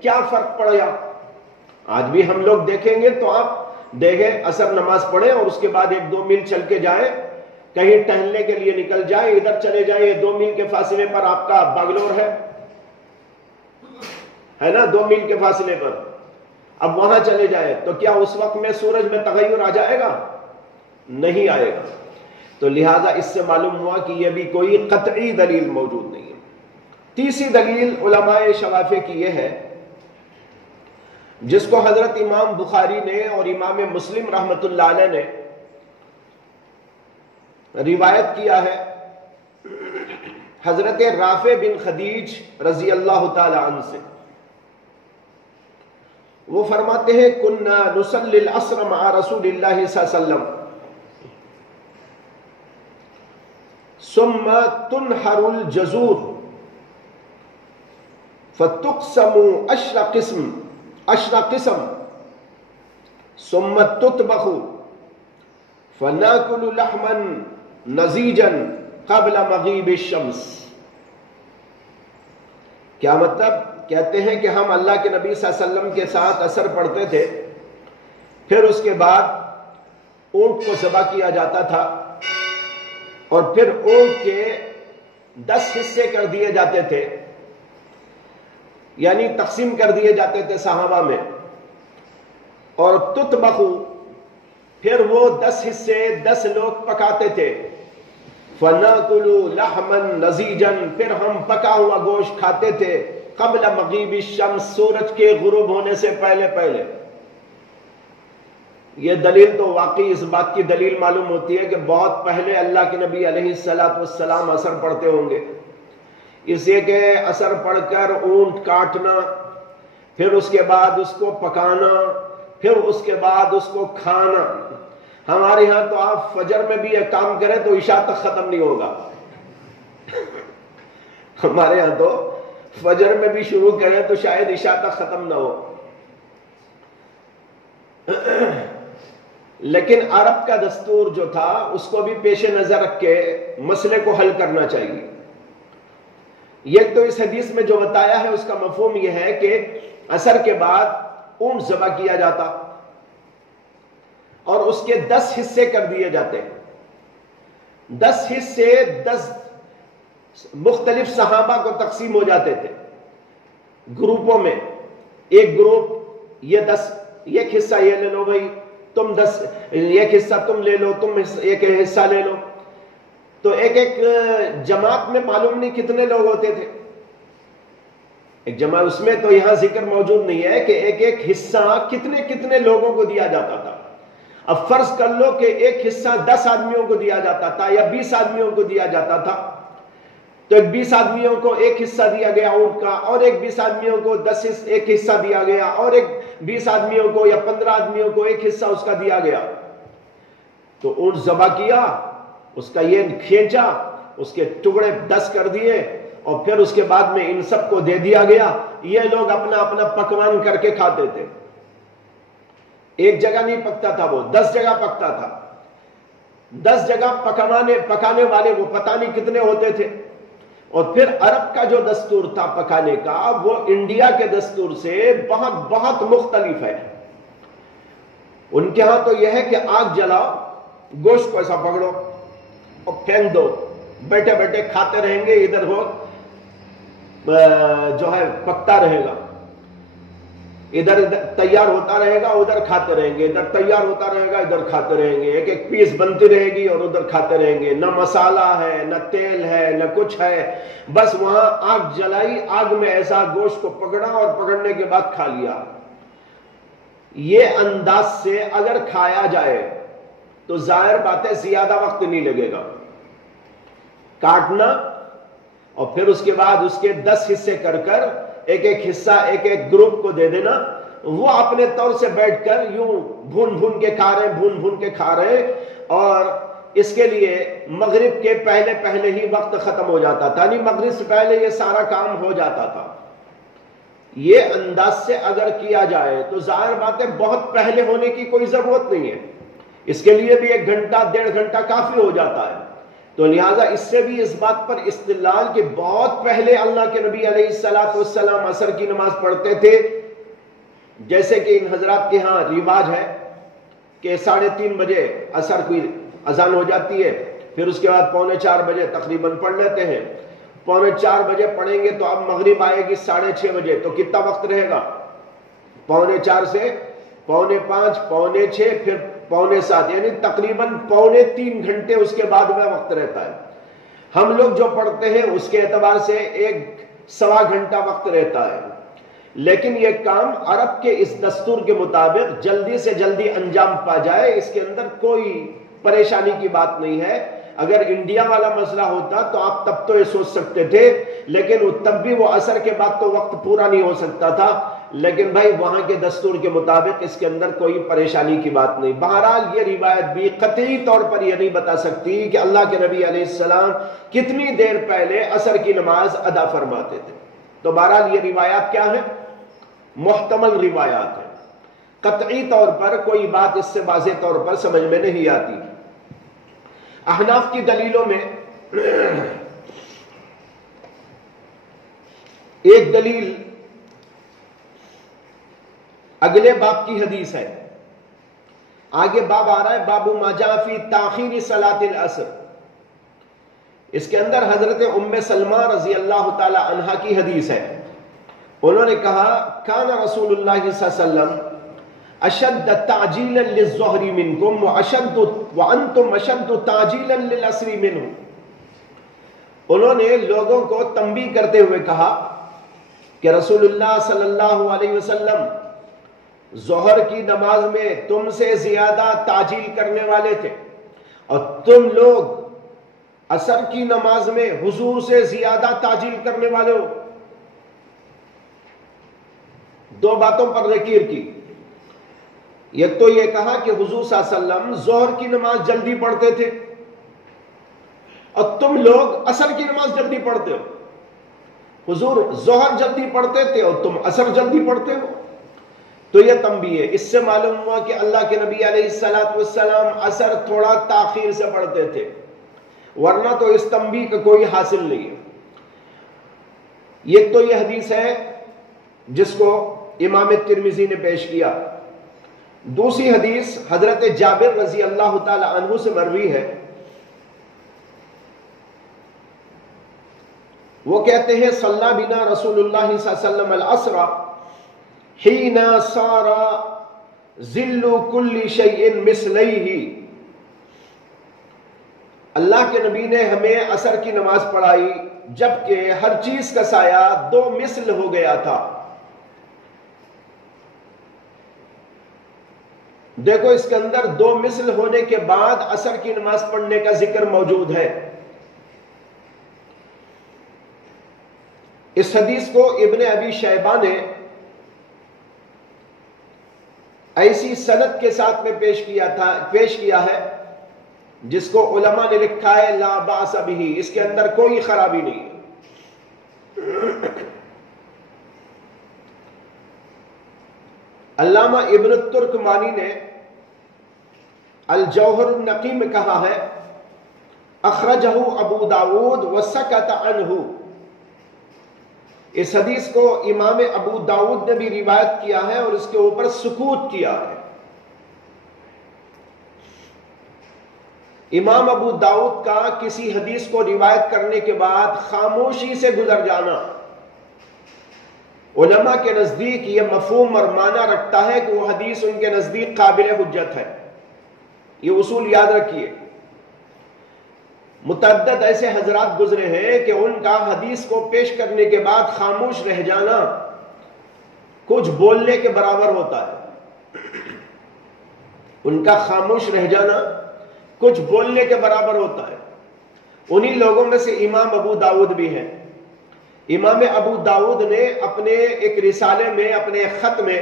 کیا فرق پڑا؟ آج بھی ہم لوگ دیکھیں گے تو آپ دیکھیں عصر نماز پڑھیں اور اس کے بعد 1-2 میل چل کے جائیں، کہیں ٹہلنے کے لیے نکل جائیں، ادھر چلے جائیں، 2 میل کے فاصلے پر آپ کا بنگلور ہے نا، 2 میل کے فاصلے پر. اب وہاں چلے جائیں تو کیا اس وقت میں سورج میں تغیر آ جائے گا؟ نہیں آئے گا. تو لہذا اس سے معلوم ہوا کہ یہ بھی کوئی قطعی دلیل موجود نہیں ہے. تیسری دلیل علماء شوافع کی یہ ہے، جس کو حضرت امام بخاری نے اور امام مسلم رحمت اللہ علیہ نے روایت کیا ہے حضرت رافع بن خدیج رضی اللہ تعالی عنہ سے. وہ فرماتے ہیں کننا نصلی العصر مع رسول اللہ صلی اللہ علیہ وسلم ثم تنحر الجزور فتقسم 10 قسم ثم تطبخ فناكل لحما نزيجا قبل مغيب الشمس. کیا مطلب؟ کہتے ہیں کہ ہم اللہ کے نبی صلی اللہ علیہ وسلم کے ساتھ عصر پڑھتے تھے، پھر اس کے بعد اونٹ کو ذبح کیا جاتا تھا اور پھر اونٹ کے 10 حصے کر دیے جاتے تھے، یعنی تقسیم کر دیے جاتے تھے صحابہ میں. اور تطبخو، پھر وہ 10 حصے 10 لوگ پکاتے تھے. فَنَأْكُلُ لَحْمًا نَزِيجًا، پھر ہم پکا ہوا گوشت کھاتے تھے. قبل مغیب الشمس، سورج کے غروب ہونے سے پہلے پہلے. یہ دلیل تو واقعی اس بات کی دلیل معلوم ہوتی ہے کہ بہت پہلے اللہ کے نبی علیہ السلام عصر پڑھتے ہوں گے. اس لیے کہ عصر پڑھ کر اونٹ کاٹنا، پھر اس کے بعد اس کو پکانا، پھر اس کے بعد اس کو کھانا. ہمارے ہاں تو آپ فجر میں بھی یہ کام کریں تو عشاء تک ختم نہیں ہوگا. ہمارے ہاں تو فجر میں بھی شروع کریں تو شاید عشاء تک ختم نہ ہو. لیکن عرب کا دستور جو تھا اس کو بھی پیش نظر رکھ کے مسئلے کو حل کرنا چاہیے. یہ تو اس حدیث میں جو بتایا ہے اس کا مفہوم یہ ہے کہ عصر کے بعد اونٹ ذبح کیا جاتا اور اس کے 10 حصے کر دیے جاتے. 10 حصے 10 مختلف صحابہ کو تقسیم ہو جاتے تھے گروپوں میں. ایک گروپ یہ 10، ایک حصہ یہ لے لو بھائی تم 10، ایک حصہ تم لے لو، تم ایک حصہ لے لو. تو ایک ایک جماعت میں معلوم نہیں کتنے لوگ ہوتے تھے ایک جماعت. اس میں تو یہاں ذکر موجود نہیں ہے کہ ایک ایک حصہ کتنے کتنے لوگوں کو دیا جاتا تھا. اب فرض کر لو کہ ایک حصہ 10 آدمیوں کو دیا جاتا تھا یا 20 آدمیوں کو دیا جاتا تھا، تو ایک 20 آدمیوں کو ایک حصہ دیا گیا اونٹ کا، اور ایک 20 آدمیوں کو ایک حصہ دیا گیا، اور ایک 20 آدمیوں کو یا 15 آدمیوں کو ایک حصہ اس کا دیا گیا. تو اونٹ ذبح کیا، اس کا یہ کھینچا، اس کے ٹکڑے 10 کر دیے، اور پھر اس کے بعد میں ان سب کو دے دیا گیا. یہ لوگ اپنا اپنا پکوان کر کے کھاتے تھے. ایک جگہ نہیں پکتا تھا، وہ 10 جگہ پکتا تھا. 10 جگہ پکانے والے وہ پتہ نہیں کتنے ہوتے تھے. اور پھر عرب کا جو دستور تھا پکانے کا وہ انڈیا کے دستور سے بہت بہت مختلف ہے. ان کے ہاں تو یہ ہے کہ آگ جلاؤ، گوشت کو ایسا پکڑو اور پھینک دو، بیٹھے بیٹھے کھاتے رہیں گے. ادھر ہو جو ہے پکتا رہے گا، ادھر تیار ہوتا رہے گا، ادھر کھاتے رہیں گے، ادھر تیار ہوتا رہے گا، ادھر کھاتے رہیں گے. ایک ایک پیس بنتی رہے گی اور ادھر کھاتے رہیں گے. نہ مسالہ ہے، نہ تیل ہے، نہ کچھ ہے، بس وہاں آگ جلائی، آگ میں ایسا گوشت کو پکڑا اور پکڑنے کے بعد کھا لیا. یہ انداز سے اگر کھایا جائے تو ظاہر بات ہے زیادہ وقت نہیں لگے گا. کاٹنا اور پھر اس کے بعد اس کے 10 حصے کر کر ایک ایک حصہ ایک ایک گروپ کو دے دینا. وہ اپنے طور سے بیٹھ کر یوں بھون بھون کے کھا رہے، بھون بھون کے کھا رہے. اور اس کے لیے مغرب کے پہلے پہلے ہی وقت ختم ہو جاتا تھا، نہیں مغرب سے پہلے یہ سارا کام ہو جاتا تھا. یہ انداز سے اگر کیا جائے تو ظاہر بات ہے بہت پہلے ہونے کی کوئی ضرورت نہیں ہے. اس کے لیے بھی 1 گھنٹہ 1.5 گھنٹہ کافی ہو جاتا ہے. تو لہٰذا اس سے بھی اس بات پر استدلال کہ بہت پہلے اللہ کے نبی علیہ السلام عصر کی نماز پڑھتے تھے. جیسے کہ ان حضرات کے ہاں رواج ہے کہ 3:30 بجے عصر کی اذان ہو جاتی ہے، پھر اس کے بعد 3:45 بجے تقریباً پڑھ لیتے ہیں. 3:45 بجے پڑھیں گے تو اب مغرب آئے گی 6:30 بجے، تو کتنا وقت رہے گا؟ 4:45 سے 5:45 6:45 پھر 7:15، یعنی تقریباً 2.25 گھنٹے اس کے بعد میں وقت رہتا ہے. ہم لوگ جو پڑھتے ہیں اس کے اعتبار سے 1.25 گھنٹہ وقت رہتا ہے. لیکن یہ کام عرب کے اس دستور کے مطابق جلدی سے جلدی انجام پا جائے، اس کے اندر کوئی پریشانی کی بات نہیں ہے. اگر انڈیا والا مسئلہ ہوتا تو آپ تب تو یہ سوچ سکتے تھے، لیکن تب بھی وہ عصر کے بعد تو وقت پورا نہیں ہو سکتا تھا. لیکن بھائی وہاں کے دستور کے مطابق اس کے اندر کوئی پریشانی کی بات نہیں. بہرحال یہ روایت بھی قطعی طور پر یہ نہیں بتا سکتی کہ اللہ کے نبی علیہ السلام کتنی دیر پہلے عصر کی نماز ادا فرماتے تھے. تو بہرحال یہ روایات کیا ہیں؟ محتمل روایات ہیں. قطعی طور پر کوئی بات اس سے واضح طور پر سمجھ میں نہیں آتی. احناف کی دلیلوں میں ایک دلیل اگلے باب کی حدیث ہے. آگے باب آ رہا ہے باب ما جاء فی تاخیر صلاۃ العصر. اس کے اندر حضرت ام سلمہ رضی اللہ تعالی عنہا کی حدیث ہے. انہوں نے کہا کان رسول اللہ صلی اللہ علیہ وسلم اشد تعجیلا للظہر منکم وانتم اشد تعجیلا للعصر منہ. انہوں نے لوگوں کو تنبیہ کرتے ہوئے کہا کہ رسول اللہ صلی اللہ علیہ وسلم ظہر کی نماز میں تم سے زیادہ تعجیل کرنے والے تھے، اور تم لوگ عصر کی نماز میں حضور سے زیادہ تعجیل کرنے والے ہو۔ دو باتوں پر نکیر کی۔ ایک تو یہ کہا کہ حضور صلی اللہ علیہ وسلم ظہر کی نماز جلدی پڑھتے تھے اور تم لوگ عصر کی نماز جلدی پڑھتے ہو۔ حضور ظہر جلدی پڑھتے تھے اور تم عصر جلدی پڑھتے ہو۔ تو یہ تنبیہ ہے۔ اس سے معلوم ہوا کہ اللہ کے نبی علیہ السلام عصر تھوڑا تاخیر سے پڑھتے تھے، ورنہ تو اس تنبیہ کا کوئی حاصل نہیں ہے۔ یہ تو یہ حدیث ہے جس کو امام ترمذی نے پیش کیا۔ دوسری حدیث حضرت جابر رضی اللہ تعالی عنہ سے مروی ہے۔ وہ کہتے ہیں صلی بنا رسول اللہ صلی اللہ علیہ وسلم العصر حین صار ظل کل شیء مثلیہ۔ اللہ کے نبی نے ہمیں عصر کی نماز پڑھائی جبکہ ہر چیز کا سایہ دو مثل ہو گیا تھا۔ دیکھو اس کے اندر دو مثل ہونے کے بعد عصر کی نماز پڑھنے کا ذکر موجود ہے۔ اس حدیث کو ابن ابی شیبہ نے ایسی سند کے ساتھ میں پیش کیا ہے جس کو علماء نے لکھا ہے لا باس بہ، اس کے اندر کوئی خرابی نہیں۔ علامہ ابن الترکمانی نے الجوہر النقی میں کہا ہے اخرجہ ابو داود وسکت عنہ۔ اس حدیث کو امام ابو داود نے بھی روایت کیا ہے اور اس کے اوپر سکوت کیا ہے۔ امام ابو داؤد کا کسی حدیث کو روایت کرنے کے بعد خاموشی سے گزر جانا علماء کے نزدیک یہ مفہوم اور معنی رکھتا ہے کہ وہ حدیث ان کے نزدیک قابل حجت ہے۔ یہ اصول یاد رکھیے۔ متعدد ایسے حضرات گزرے ہیں کہ ان کا حدیث کو پیش کرنے کے بعد خاموش رہ جانا کچھ بولنے کے برابر ہوتا ہے۔ ان کا خاموش رہ جانا کچھ بولنے کے برابر ہوتا ہے۔ انہی لوگوں میں سے امام ابو داؤد بھی ہیں۔ امام ابو داؤد نے اپنے ایک رسالے میں، اپنے ایک خط میں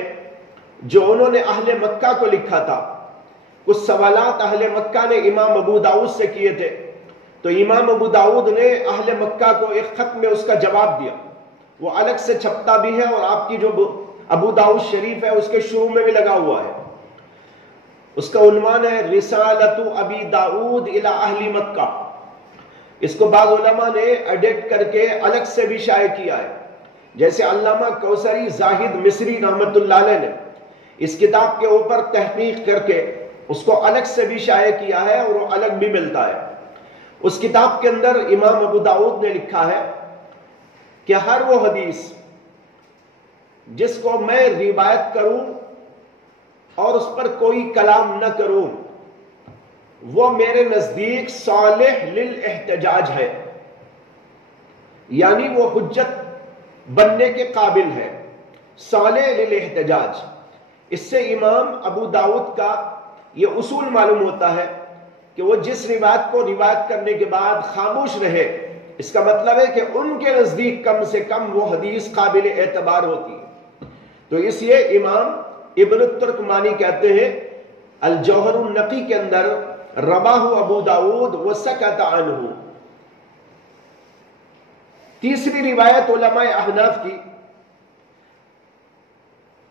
جو انہوں نے اہل مکہ کو لکھا تھا، کچھ سوالات اہل مکہ نے امام ابو داؤد سے کیے تھے، تو امام ابو داؤد نے اہل مکہ کو ایک خط میں اس کا جواب دیا۔ وہ الگ سے چھپتا بھی ہے اور آپ کی جو ابو داؤد شریف ہے اس کے شروع میں بھی لگا ہوا ہے۔ اس کا عنوان ہے رسالۃ ابی داؤد الی اہل مکہ۔ اس کو بعض علماء نے ایڈٹ کر کے الگ سے بھی شائع کیا ہے، جیسے علامہ کوثری زاہد مصری رحمت اللہ علیہ نے اس کتاب کے اوپر تحقیق کر کے اس کو الگ سے بھی شائع کیا ہے اور وہ الگ بھی ملتا ہے۔ اس کتاب کے اندر امام ابو داؤد نے لکھا ہے کہ ہر وہ حدیث جس کو میں روایت کروں اور اس پر کوئی کلام نہ کروں وہ میرے نزدیک صالح للاحتجاج ہے، یعنی وہ حجت بننے کے قابل ہے، صالح للاحتجاج۔ اس سے امام ابو داؤد کا یہ اصول معلوم ہوتا ہے کہ وہ جس روایت کو روایت کرنے کے بعد خاموش رہے، اس کا مطلب ہے کہ ان کے نزدیک کم سے کم وہ حدیث قابل اعتبار ہوتی ہے۔ تو اس لیے امام ابن الترکمانی کہتے ہیں الجوہر النقی کے اندر رواہ ابو داؤد وسکت عنہ۔ تیسری روایت علماء احناف کی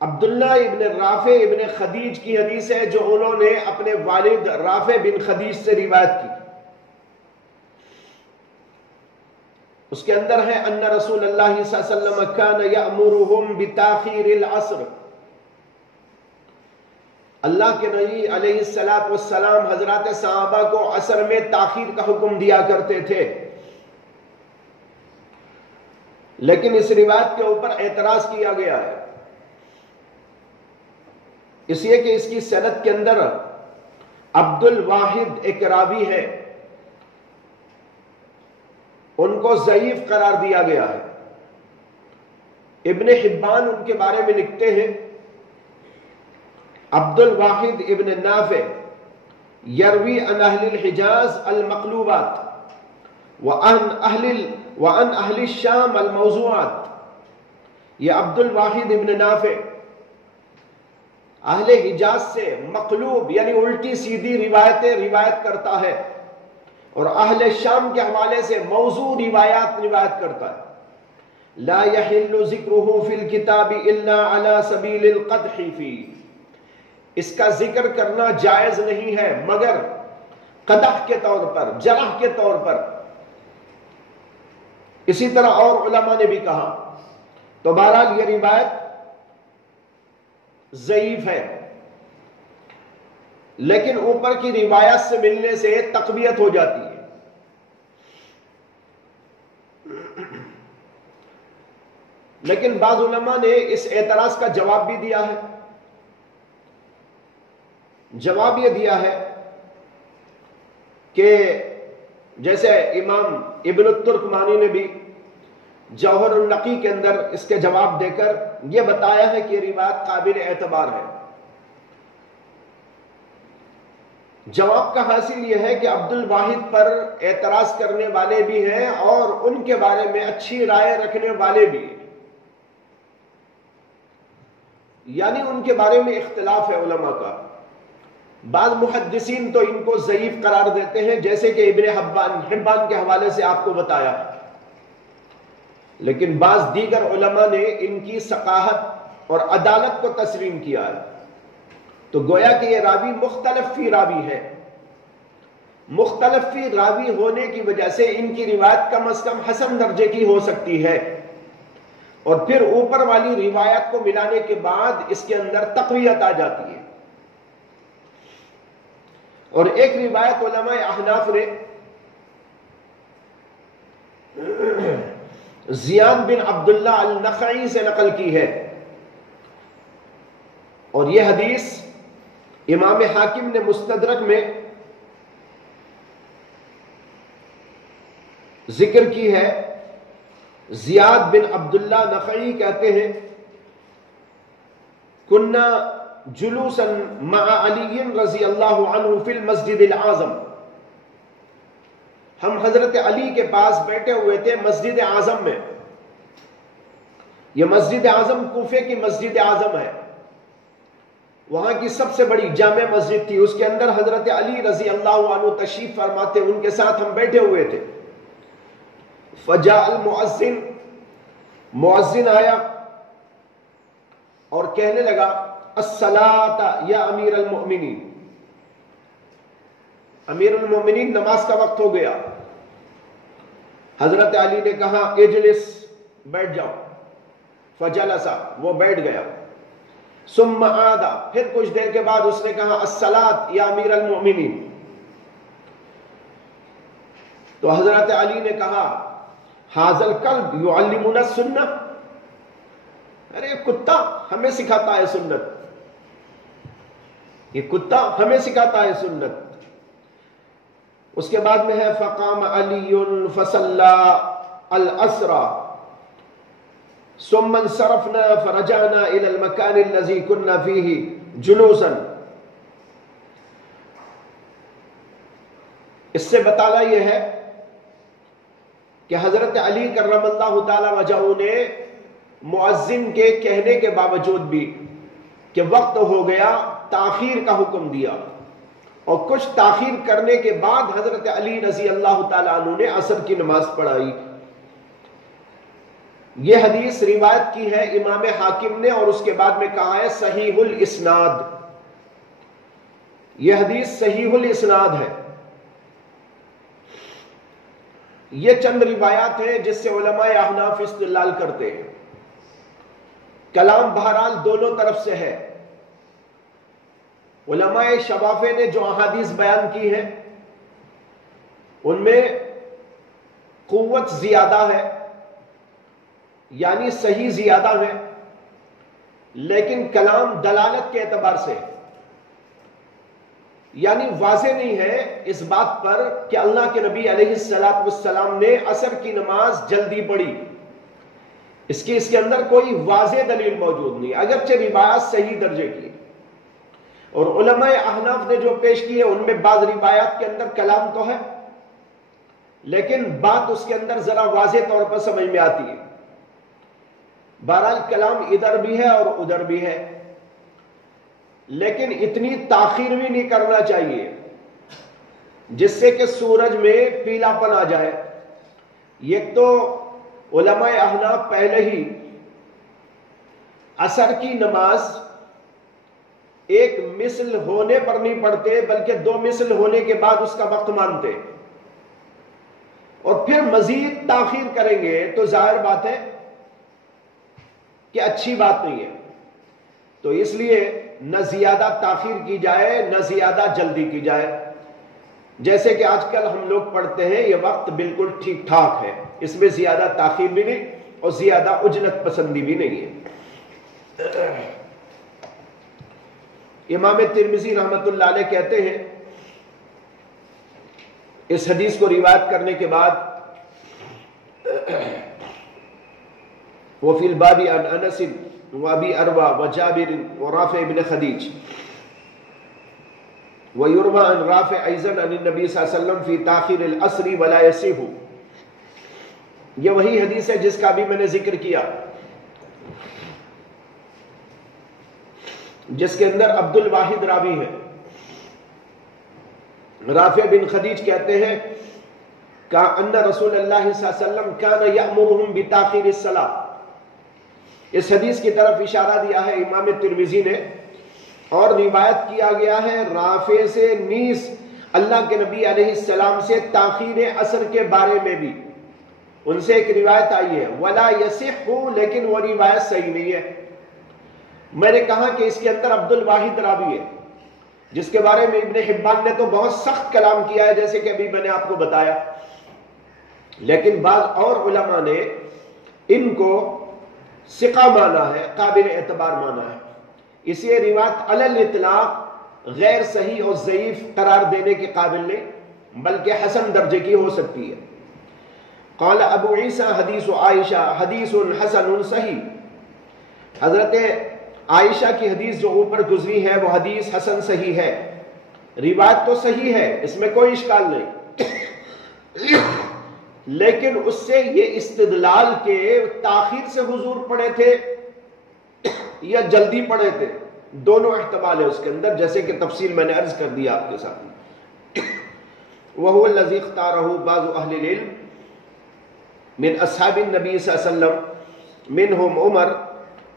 عبداللہ ابن رافع ابن خدیج کی حدیث ہے جو انہوں نے اپنے والد رافع بن خدیج سے روایت کی۔ اس کے اندر ہے ان رسول اللہ صلی اللہ علیہ وسلم کان یأمرهم بتاخیر العصر۔ اللہ کے نبی علیہ السلام حضرات صحابہ کو عصر میں تاخیر کا حکم دیا کرتے تھے، لیکن اس روایت کے اوپر اعتراض کیا گیا ہے، اس لیے کہ اس کی سند کے اندر عبد الواحد ایک راوی ہے، ان کو ضعیف قرار دیا گیا ہے۔ ابن حبان ان کے بارے میں لکھتے ہیں عبد الواحد ابن نافع یروی عن اہل الحجاز المقلوبات وعن اہل الشام الموضوعات. یہ عبد الواحد ابن نافع اہل حجاز سے مقلوب یعنی الٹی سیدھی روایت کرتا ہے، اور اہل شام کے حوالے سے موضوع روایت کرتا ہے. لا يحل ذکرہ فی الکتاب الا علی سبیل القدح فی، اس کا ذکر کرنا جائز نہیں ہے مگر قدح کے طور پر، جرح کے طور پر. اسی طرح اور علماء نے بھی کہا. تو بہرحال یہ روایت ضعیف ہے، لیکن اوپر کی روایت سے ملنے سے تقویت ہو جاتی ہے. لیکن بعض علماء نے اس اعتراض کا جواب بھی دیا ہے. جواب یہ دیا ہے کہ جیسے امام ابن الترکمانی نے بھی جوہر النقی کے اندر اس کے جواب دے کر یہ بتایا ہے کہ یہ روایت قابل اعتبار ہے. جواب کا حاصل یہ ہے کہ عبد الواحد پر اعتراض کرنے والے بھی ہیں اور ان کے بارے میں اچھی رائے رکھنے والے بھی ہیں، یعنی ان کے بارے میں اختلاف ہے علماء کا. بعض محدثین تو ان کو ضعیف قرار دیتے ہیں، جیسے کہ ابن حبان کے حوالے سے آپ کو بتایا، لیکن بعض دیگر علماء نے ان کی ثقاہت اور عدالت کو تسلیم کیا ہے. تو گویا کہ یہ راوی مختلف فی راوی ہے. مختلف فی راوی ہونے کی وجہ سے ان کی روایت کم از کم حسن درجے کی ہو سکتی ہے، اور پھر اوپر والی روایت کو ملانے کے بعد اس کے اندر تقویت آ جاتی ہے. اور ایک روایت علماء احناف نے زیاد بن عبداللہ النخعی سے نقل کی ہے، اور یہ حدیث امام حاکم نے مستدرک میں ذکر کی ہے. زیاد بن عبداللہ نخعی کہتے ہیں کننا جلوسا مع علی رضی اللہ عنہ فی المسجد الاعظم، ہم حضرت علی کے پاس بیٹھے ہوئے تھے مسجد اعظم میں. یہ مسجد اعظم کوفے کی مسجد اعظم ہے، وہاں کی سب سے بڑی جامع مسجد تھی. اس کے اندر حضرت علی رضی اللہ عنہ تشریف فرماتے، ان کے ساتھ ہم بیٹھے ہوئے تھے. فجاء المؤذن، مؤذن آیا اور کہنے لگا الصلاۃ یا امیر المؤمنین، امیر المؤمنین نماز کا وقت ہو گیا. حضرت علی نے کہا اجلس، بیٹھ جاؤ. فجلسا، وہ بیٹھ گیا. ثم عاد، پھر کچھ دیر کے بعد اس نے کہا الصلاۃ یا امیر المؤمنین. تو حضرت علی نے کہا ھذا الکلب یعلمنا السنہ، ارے کتا ہمیں سکھاتا ہے سنت، یہ کتا ہمیں سکھاتا ہے سنت. اس کے بعد میں ہے فقام علی فصلی العصر ثم انصرفنا فرجعنا الى المكان الذي كنا فيه جلوسا. اس سے بتانا یہ ہے کہ حضرت علی کرم اللہ تعالی وجہہ نے مؤذن کے کہنے کے باوجود بھی کہ وقت ہو گیا تاخیر کا حکم دیا، اور کچھ تاخیر کرنے کے بعد حضرت علی رضی اللہ تعالی عنہ نے عصر کی نماز پڑھائی. یہ حدیث روایت کی ہے امام حاکم نے، اور اس کے بعد میں کہا ہے صحیح الاسناد. یہ حدیث صحیح الاسناد ہے. یہ چند روایات ہیں جس سے علماء احناف استدلال کرتے ہیں. کلام بہرحال دونوں طرف سے ہے. علماء شوافے نے جو احادیث بیان کی ہیں ان میں قوت زیادہ ہے، یعنی صحیح زیادہ ہے، لیکن کلام دلالت کے اعتبار سے یعنی واضح نہیں ہے اس بات پر کہ اللہ کے نبی علیہ السلام نے عصر کی نماز جلدی پڑھی. اس کے اندر کوئی واضح دلیل موجود نہیں، اگرچہ روایات صحیح درجے کی، اور علماء احناف نے جو پیش کی ہے ان میں بعض روایات کے اندر کلام تو ہے، لیکن بات اس کے اندر ذرا واضح طور پر سمجھ میں آتی ہے۔ بہرحال کلام ادھر بھی ہے اور ادھر بھی ہے، لیکن اتنی تاخیر بھی نہیں کرنا چاہیے جس سے کہ سورج میں پیلا پن آ جائے۔ یہ تو علماء احناف پہلے ہی عصر کی نماز ایک مثل ہونے پر نہیں پڑھتے بلکہ 2 مثل ہونے کے بعد اس کا وقت مانتے، اور پھر مزید تاخیر کریں گے تو ظاہر بات ہے کہ اچھی بات نہیں ہے۔ تو اس لیے نہ زیادہ تاخیر کی جائے نہ زیادہ جلدی کی جائے۔ جیسے کہ آج کل ہم لوگ پڑھتے ہیں یہ وقت بالکل ٹھیک ٹھاک ہے، اس میں زیادہ تاخیر بھی نہیں اور زیادہ عجلت پسندی بھی نہیں ہے۔ امام ترمذی رحمۃ اللہ علیہ کہتے ہیں اس حدیث کو روایت کرنے کے بعد، وفی الباب عن انس وابی اروا وجابر ورافع بن خدیج ویروى عن رافع ایضا عن النبی صلی اللہ علیہ وسلم فی تاخیر العصر ولا یصح۔ یہ وہی حدیث ہے جس کا بھی میں نے ذکر کیا، جس کے اندر عبد الواحد راوی ہے۔ رافع بن خدیج کہتے ہیں کہ ان رسول اللہ صلی اللہ علیہ وسلم کان یأمرهم بتاخیر الصلاۃ۔ اس حدیث کی طرف اشارہ دیا ہے امام ترمذی نے، اور روایت کیا گیا ہے رافع سے نیز اللہ کے نبی علیہ السلام سے تاخیر عصر کے بارے میں بھی ان سے ایک روایت آئی ہے، ولا یصح، لیکن وہ روایت صحیح نہیں ہے۔ میں نے کہا کہ اس کے اندر عبد الواحد راوی ہے جس کے بارے میں ابن حبان نے تو بہت سخت کلام کیا ہے، جیسے کہ ابھی میں نے آپ کو بتایا، لیکن بعض اور علماء نے ان کو ثقہ مانا ہے، قابل اعتبار مانا ہے۔ اسے روایت علی الاطلاق غیر صحیح اور ضعیف قرار دینے کے قابل نہیں بلکہ حسن درجے کی ہو سکتی ہے۔ قال ابو عیسیٰ حدیث عائشہ حدیث حسن صحیح۔ حضرت عائشہ کی حدیث جو اوپر گزری ہے وہ حدیث حسن صحیح ہے، روایت تو صحیح ہے، اس میں کوئی اشکال نہیں، لیکن اس سے یہ استدلال کے تاخیر سے حضور پڑھے تھے یا جلدی پڑھے تھے، دونوں احتمال ہے اس کے اندر، جیسے کہ تفصیل میں نے عرض کر دیا آپ کے ساتھ۔ وَهُوَ الَّذِي اخْتَارَهُ بَعْضُ أَهْلِ الْعِلْمِ مِنْ أَصْحَابِ النَّبِيِّ صلی اللہ علیہ وسلم مِنْهُمْ عمر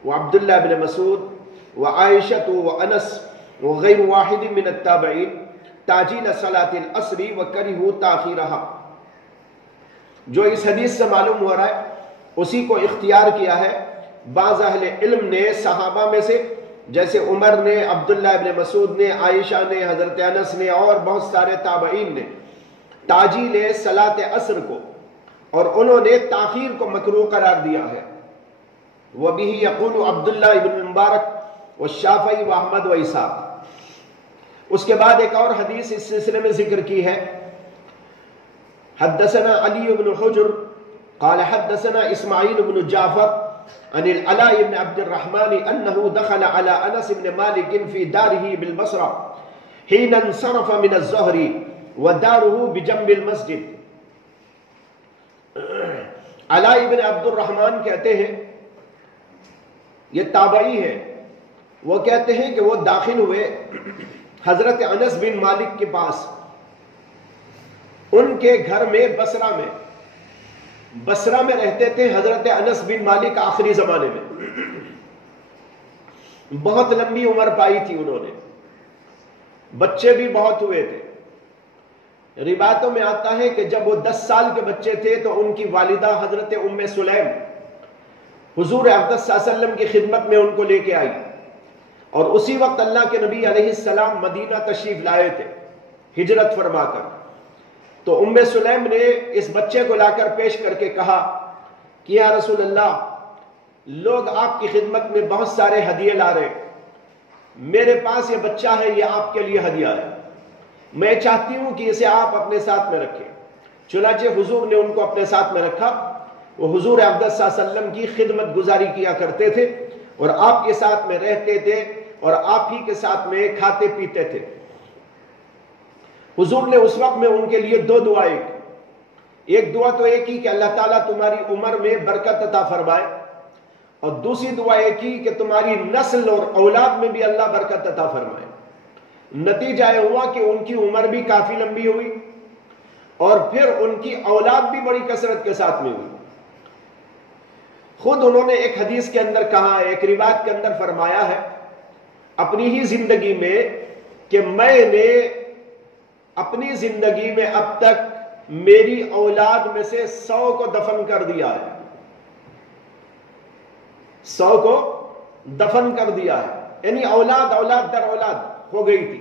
وعبد الله بن مسعود وعائشة وأنس وغير واحد من التابعين تعجيل صلاة العصر وكرهوا تاخيرها۔ جو اس حدیث سے معلوم ہو رہا ہے اسی کو اختیار کیا ہے بعض اہل علم نے، صحابہ میں سے، جیسے عمر نے، عبداللہ بن مسعود نے، عائشہ نے، حضرت انس نے اور بہت سارے تابعین نے تعجیل صلاۃ عصر کو اور انہوں نے تاخیر کو مکروہ قرار دیا ہے۔ وَبِهِ يَقُولُ عبد اللہ ابن مبارک والشافعی واحمد واسحاق۔ اس کے بعد ایک اور حدیث اس سلسلے میں ذکر کی ہے، حدثنا علی بن حجر قال حدثنا اسماعیل بن جعفر عن العلاء بن عبد الرحمن انه دخل على انس بن مالك في داره بالبصرة حين انصرف من الظهر وداره بجنب المسجد۔ علاء بن عبد الرحمن کہتے ہیں، یہ تابعی ہے، وہ کہتے ہیں کہ وہ داخل ہوئے حضرت انس بن مالک کے پاس، ان کے گھر میں بصرہ میں رہتے تھے حضرت انس بن مالک آخری زمانے میں۔ بہت لمبی عمر پائی تھی انہوں نے، بچے بھی بہت ہوئے تھے۔ روایتوں میں آتا ہے کہ جب وہ 10 سال کے بچے تھے تو ان کی والدہ حضرت ام سلیم حضور اقدس صلی اللہ علیہ وسلم کی خدمت میں ان کو لے کے آئی، اور اسی وقت اللہ کے نبی علیہ السلام مدینہ تشریف لائے تھے ہجرت فرما کر۔ تو ام سلیم نے اس بچے کو لا کر پیش کر کے کہا کہ یا رسول اللہ، لوگ آپ کی خدمت میں بہت سارے ہدیے لا رہے، میرے پاس یہ بچہ ہے، یہ آپ کے لیے ہدیہ ہے، میں چاہتی ہوں کہ اسے آپ اپنے ساتھ میں رکھیں۔ چنانچہ حضور نے ان کو اپنے ساتھ میں رکھا وہ حضور اقدس صلی اللہ علیہ وسلم کی خدمت گزاری کیا کرتے تھے اور آپ کے ساتھ میں رہتے تھے اور آپ ہی کے ساتھ میں کھاتے پیتے تھے۔ حضور نے اس وقت میں ان کے لیے دو دعائیں کی، ایک دعا تو ایک ہی کہ اللہ تعالیٰ تمہاری عمر میں برکت عطا فرمائے، اور دوسری دعا یہ کی کہ تمہاری نسل اور اولاد میں بھی اللہ برکت عطا فرمائے۔ نتیجہ یہ ہوا کہ ان کی عمر بھی کافی لمبی ہوئی اور پھر ان کی اولاد بھی بڑی کثرت کے ساتھ میں ہوئی۔ خود انہوں نے ایک حدیث کے اندر کہا ہے، ایک روایت کے اندر فرمایا ہے اپنی ہی زندگی میں کہ میں نے اپنی زندگی میں اب تک میری اولاد میں سے 100 کو دفن کر دیا ہے، 100 کو دفن کر دیا ہے، یعنی اولاد اولاد در اولاد ہو گئی تھی۔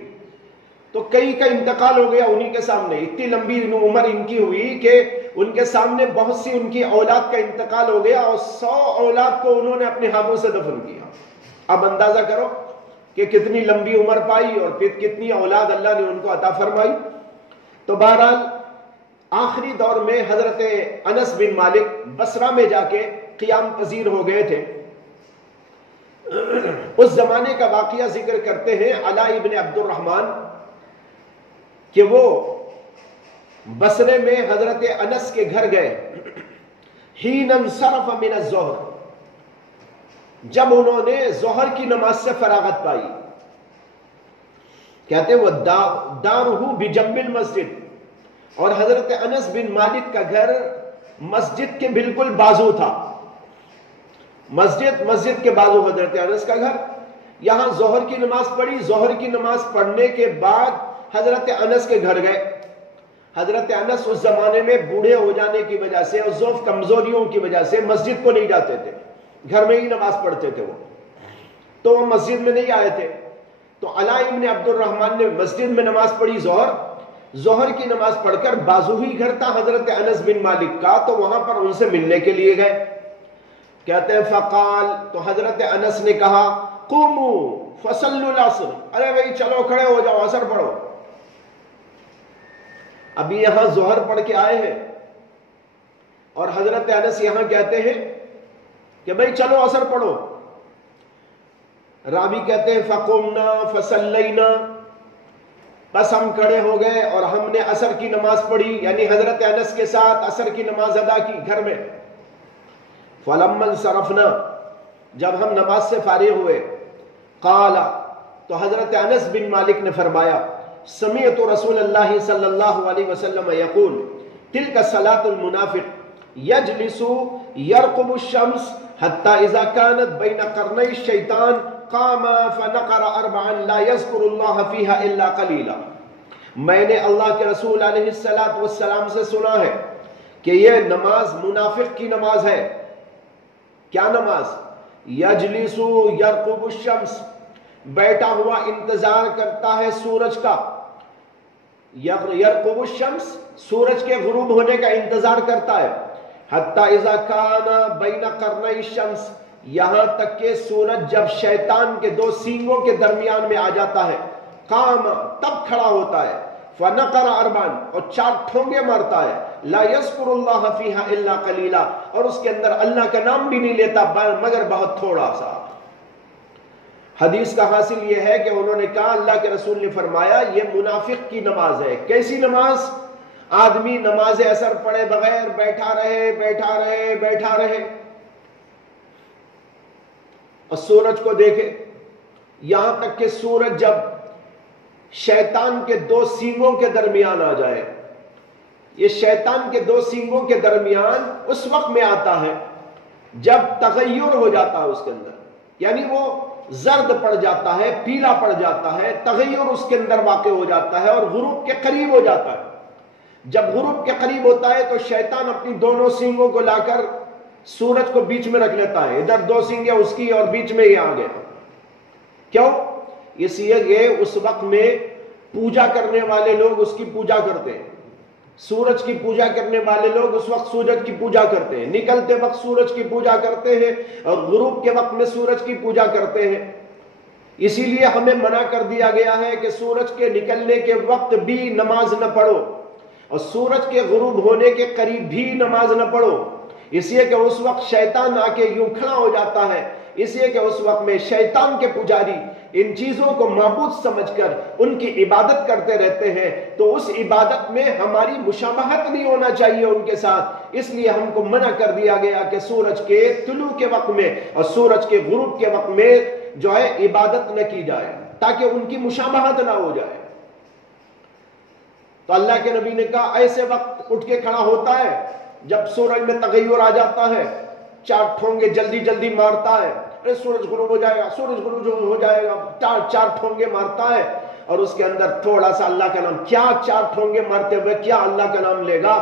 تو کئی کا انتقال ہو گیا انہی کے سامنے، اتنی لمبی عمر ان کی ہوئی کہ ان کے سامنے بہت سی ان کی اولاد کا انتقال ہو گیا اور 100 اولاد کو انہوں نے اپنے ہاتھوں سے دفن کیا۔ اب اندازہ کرو کہ کتنی لمبی عمر پائی اور پھر کتنی اولاد اللہ نے ان کو عطا فرمائی۔ تو بہرحال آخری دور میں حضرت انس بن مالک بصرہ میں جا کے قیام پذیر ہو گئے تھے۔ اس زمانے کا واقعہ ذکر کرتے ہیں علاء ابن عبد الرحمن کہ وہ بصرے میں حضرت انس کے گھر گئے، حین انصرف من الظہر، جب انہوں نے ظہر کی نماز سے فراغت پائی۔ کہتے ہیں وہ دارہ بجنب المسجد، اور حضرت انس بن مالک کا گھر مسجد کے بالکل بازو تھا، مسجد کے بازو حضرت انس کا گھر۔ یہاں ظہر کی نماز پڑھی، ظہر کی نماز پڑھنے کے بعد حضرت انس کے گھر گئے۔ حضرت انس اس زمانے میں بوڑھے ہو جانے کی وجہ سے اور ضعف کمزوریوں کی وجہ سے مسجد کو نہیں جاتے تھے، گھر میں ہی نماز پڑھتے تھے وہ، تو وہ مسجد میں نہیں آئے تھے۔ تو علاء ابن عبد الرحمن نے مسجد میں نماز پڑھی، ظہر کی نماز پڑھ کر بازو ہی گھر تھا حضرت انس بن مالک کا، تو وہاں پر ان سے ملنے کے لیے گئے۔ کہتے ہیں فقال، تو حضرت انس نے کہا قوموا فصلوا العصر، ارے بھائی چلو کھڑے ہو جاؤ عصر پڑھو۔ ابھی یہاں ظہر پڑھ کے آئے ہیں اور حضرت انس یہاں کہتے ہیں کہ بھائی چلو عصر پڑھو۔ راوی کہتے ہیں فقمنا فصلینا، بس ہم کھڑے ہو گئے اور ہم نے عصر کی نماز پڑھی، یعنی حضرت انس کے ساتھ عصر کی نماز ادا کی گھر میں۔ فلما انصرفنا، جب ہم نماز سے فارغ ہوئے، قال، تو حضرت انس بن مالک نے فرمایا سمعت رسول اللہ صلی اللہ علیہ وسلم یقول تلک صلاة المنافق یجلس یرقب الشمس حتی اذا كانت بین قرنی الشیطان قام فنقر اربعا لا یذکر اللہ فیہا الا قلیلا۔ میں نے اللہ کے رسول علیہ السلام سے سنا ہے کہ یہ نماز منافق کی نماز ہے۔ کیا نماز؟ یجلس یرقب الشمس، بیٹھا ہوا انتظار کرتا ہے سورج کا، یرقب الشمس، سورج کے غروب ہونے کا انتظار کرتا ہے، حتی اذا کان بین قرنی الشمس، یہاں تک کہ سورج جب شیطان کے دو سینگوں کے درمیان میں آ جاتا ہے، قام، تب کھڑا ہوتا ہے، فنقر اربعا، اور 4 ٹھونگے مارتا ہے، لا یذکر اللہ فیہا الا قلیلا، اور اس کے اندر اللہ کا نام بھی نہیں لیتا مگر بہت تھوڑا سا۔ حدیث کا حاصل یہ ہے کہ انہوں نے کہا اللہ کے رسول نے فرمایا یہ منافق کی نماز ہے۔ کیسی نماز؟ آدمی نماز اثر پڑھے بغیر بیٹھا رہے بیٹھا رہے بیٹھا رہے اور سورج کو دیکھے، یہاں تک کہ سورج جب شیطان کے 2 سینگوں کے درمیان آ جائے۔ یہ شیطان کے 2 سینگوں کے درمیان اس وقت میں آتا ہے جب تغیر ہو جاتا ہے اس کے اندر، یعنی وہ زرد پڑ جاتا ہے، پیلا پڑ جاتا ہے، تغیر اس کے اندر واقع ہو جاتا ہے اور غروب کے قریب ہو جاتا ہے۔ جب غروب کے قریب ہوتا ہے تو شیطان اپنی دونوں سینگوں کو لا کر سورج کو بیچ میں رکھ لیتا ہے، ادھر 2 سینگیں اس کی اور بیچ میں یہ آ گیا۔ کیوں؟ اس لیے کہ اس وقت میں پوجا کرنے والے لوگ اس کی پوجا کرتے ہیں، سورج کی پوجا کرنے والے لوگ اس وقت سورج کی پوجا کرتے ہیں، نکلتے وقت سورج کی پوجا کرتے ہیں اور غروب کے وقت میں سورج کی پوجا کرتے ہیں۔ اسی لیے ہمیں منع کر دیا گیا ہے کہ سورج کے نکلنے کے وقت بھی نماز نہ پڑھو اور سورج کے غروب ہونے کے قریب بھی نماز نہ پڑھو، اس لیے کہ اس وقت شیطان آ کے یوں کھڑا ہو جاتا ہے، اس لیے کہ اس وقت میں شیطان کے پجاری ان چیزوں کو معبود سمجھ کر ان کی عبادت کرتے رہتے ہیں، تو اس عبادت میں ہماری مشابہت نہیں ہونا چاہیے ان کے ساتھ۔ اس لیے ہم کو منع کر دیا گیا کہ سورج کے طلوع کے وقت میں اور سورج کے غروب کے وقت میں جو ہے عبادت نہ کی جائے، تاکہ ان کی مشابہت نہ ہو جائے۔ تو اللہ کے نبی نے کہا ایسے وقت اٹھ کے کھڑا ہوتا ہے جب سورج میں تغیر آ جاتا ہے، 4 ٹھونگے جلدی جلدی مارتا ہے، ارے سورج غروب ہو جائے گا، سورج غروب ہو جائے گا، 4 ٹھونگے مارتا ہے، اور اس کے اندر تھوڑا سا اللہ کا نام، کیا 4 ٹھونگے مارتے ہوئے کیا اللہ کا نام لے گا؟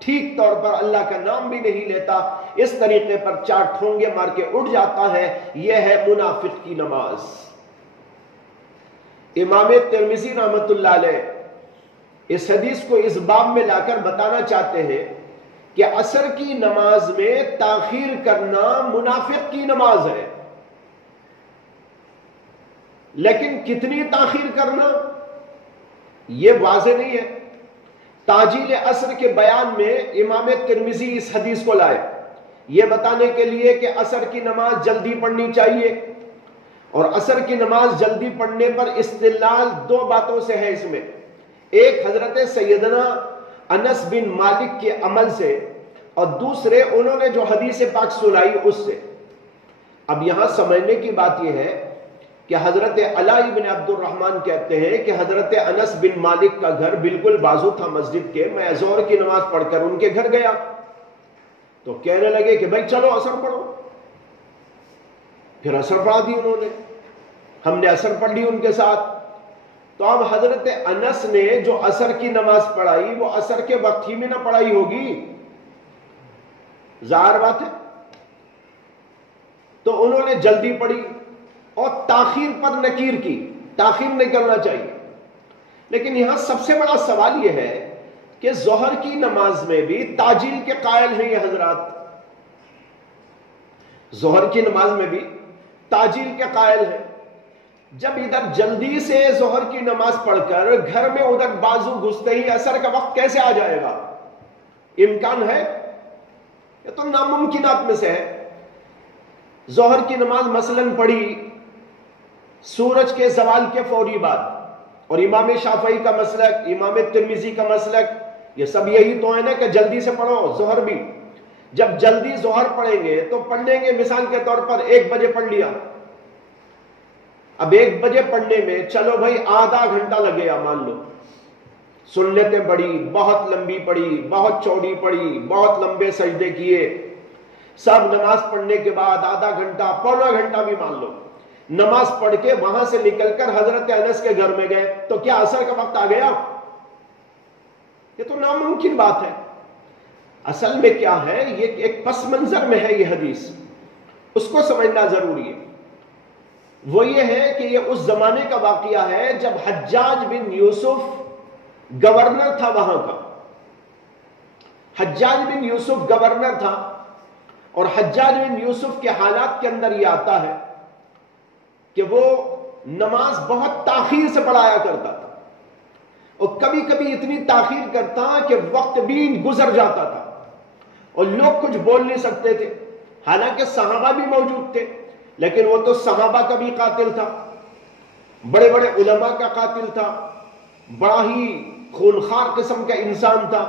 ٹھیک طور پر اللہ کا نام بھی نہیں لیتا، اس طریقے پر 4 ٹھونگے مار کے اٹھ جاتا ہے۔ یہ ہے منافق کی نماز۔ امام ترمذی رحمۃ اللہ علیہ اس حدیث کو اس باب میں لا کر بتانا چاہتے ہیں کہ عصر کی نماز میں تاخیر کرنا منافق کی نماز ہے، لیکن کتنی تاخیر کرنا یہ واضح نہیں ہے۔ تعجیل عصر کے بیان میں امام ترمذی اس حدیث کو لائے یہ بتانے کے لیے کہ عصر کی نماز جلدی پڑھنی چاہیے، اور عصر کی نماز جلدی پڑھنے پر استدلال 2 باتوں سے ہے اس میں۔ ایک حضرت سیدنا انس بن مالک کے عمل سے، اور دوسرے انہوں نے جو حدیث پاک سنائی اس سے۔ اب یہاں سمجھنے کی بات یہ ہے کہ حضرت علاء بن عبد الرحمن کہتے ہیں کہ حضرت انس بن مالک کا گھر بالکل بازو تھا مسجد کے، میں ظہر کی نماز پڑھ کر ان کے گھر گیا تو کہنے لگے کہ بھائی چلو عصر پڑھو، پھر عصر پڑھا دی انہوں نے، ہم نے عصر پڑھ لی ان کے ساتھ۔ تو اب حضرت انس نے جو عصر کی نماز پڑھائی وہ عصر کے وقت ہی میں نہ پڑھائی ہوگی، ظاہر بات ہے۔ تو انہوں نے جلدی پڑھی اور تاخیر پر نکیر کی، تاخیر نہیں کرنا چاہیے۔ لیکن یہاں سب سے بڑا سوال یہ ہے کہ ظہر کی نماز میں بھی تاجیل کے قائل ہیں یہ حضرات، ظہر کی نماز میں بھی تاجیل کے قائل ہیں۔ جب ادھر جلدی سے ظہر کی نماز پڑھ کر گھر میں ادھر بازو گھستے ہی عصر کا وقت کیسے آ جائے گا؟ امکان ہے؟ یہ تو ناممکنات میں سے ہے۔ ظہر کی نماز مثلا پڑھی سورج کے زوال کے فوری بعد، اور امام شافعی کا مسلک، امام ترمذی کا مسلک، یہ سب یہی تو ہے نا کہ جلدی سے پڑھو ظہر بھی۔ جب جلدی ظہر پڑھیں گے تو پڑھ لیں گے، مثال کے طور پر 1 بجے پڑھ لیا، اب 1 بجے پڑھنے میں چلو بھائی آدھا گھنٹہ لگے گا، مان لو سنتیں پڑھی، بہت لمبی پڑھی، بہت چوڑی پڑھی، بہت لمبے سجدے کیے، سب نماز پڑھنے کے بعد آدھا گھنٹہ، پونا گھنٹہ بھی مان لو، نماز پڑھ کے وہاں سے نکل کر حضرت انس کے گھر میں گئے، تو کیا عصر کا وقت آ گیا؟ یہ تو ناممکن بات ہے۔ اصل میں کیا ہے، یہ ایک پس منظر میں ہے یہ حدیث، اس کو سمجھنا ضروری ہے۔ وہ یہ ہے کہ یہ اس زمانے کا واقعہ ہے جب حجاج بن یوسف گورنر تھا وہاں کا۔ حجاج بن یوسف گورنر تھا، اور حجاج بن یوسف کے حالات کے اندر یہ آتا ہے کہ وہ نماز بہت تاخیر سے پڑھایا کرتا تھا، اور کبھی کبھی اتنی تاخیر کرتا کہ وقت بھی گزر جاتا تھا اور لوگ کچھ بول نہیں سکتے تھے، حالانکہ صحابہ بھی موجود تھے، لیکن وہ تو صحابہ کا بھی قاتل تھا، بڑے بڑے علماء کا قاتل تھا، بڑا ہی خونخوار قسم کا انسان تھا،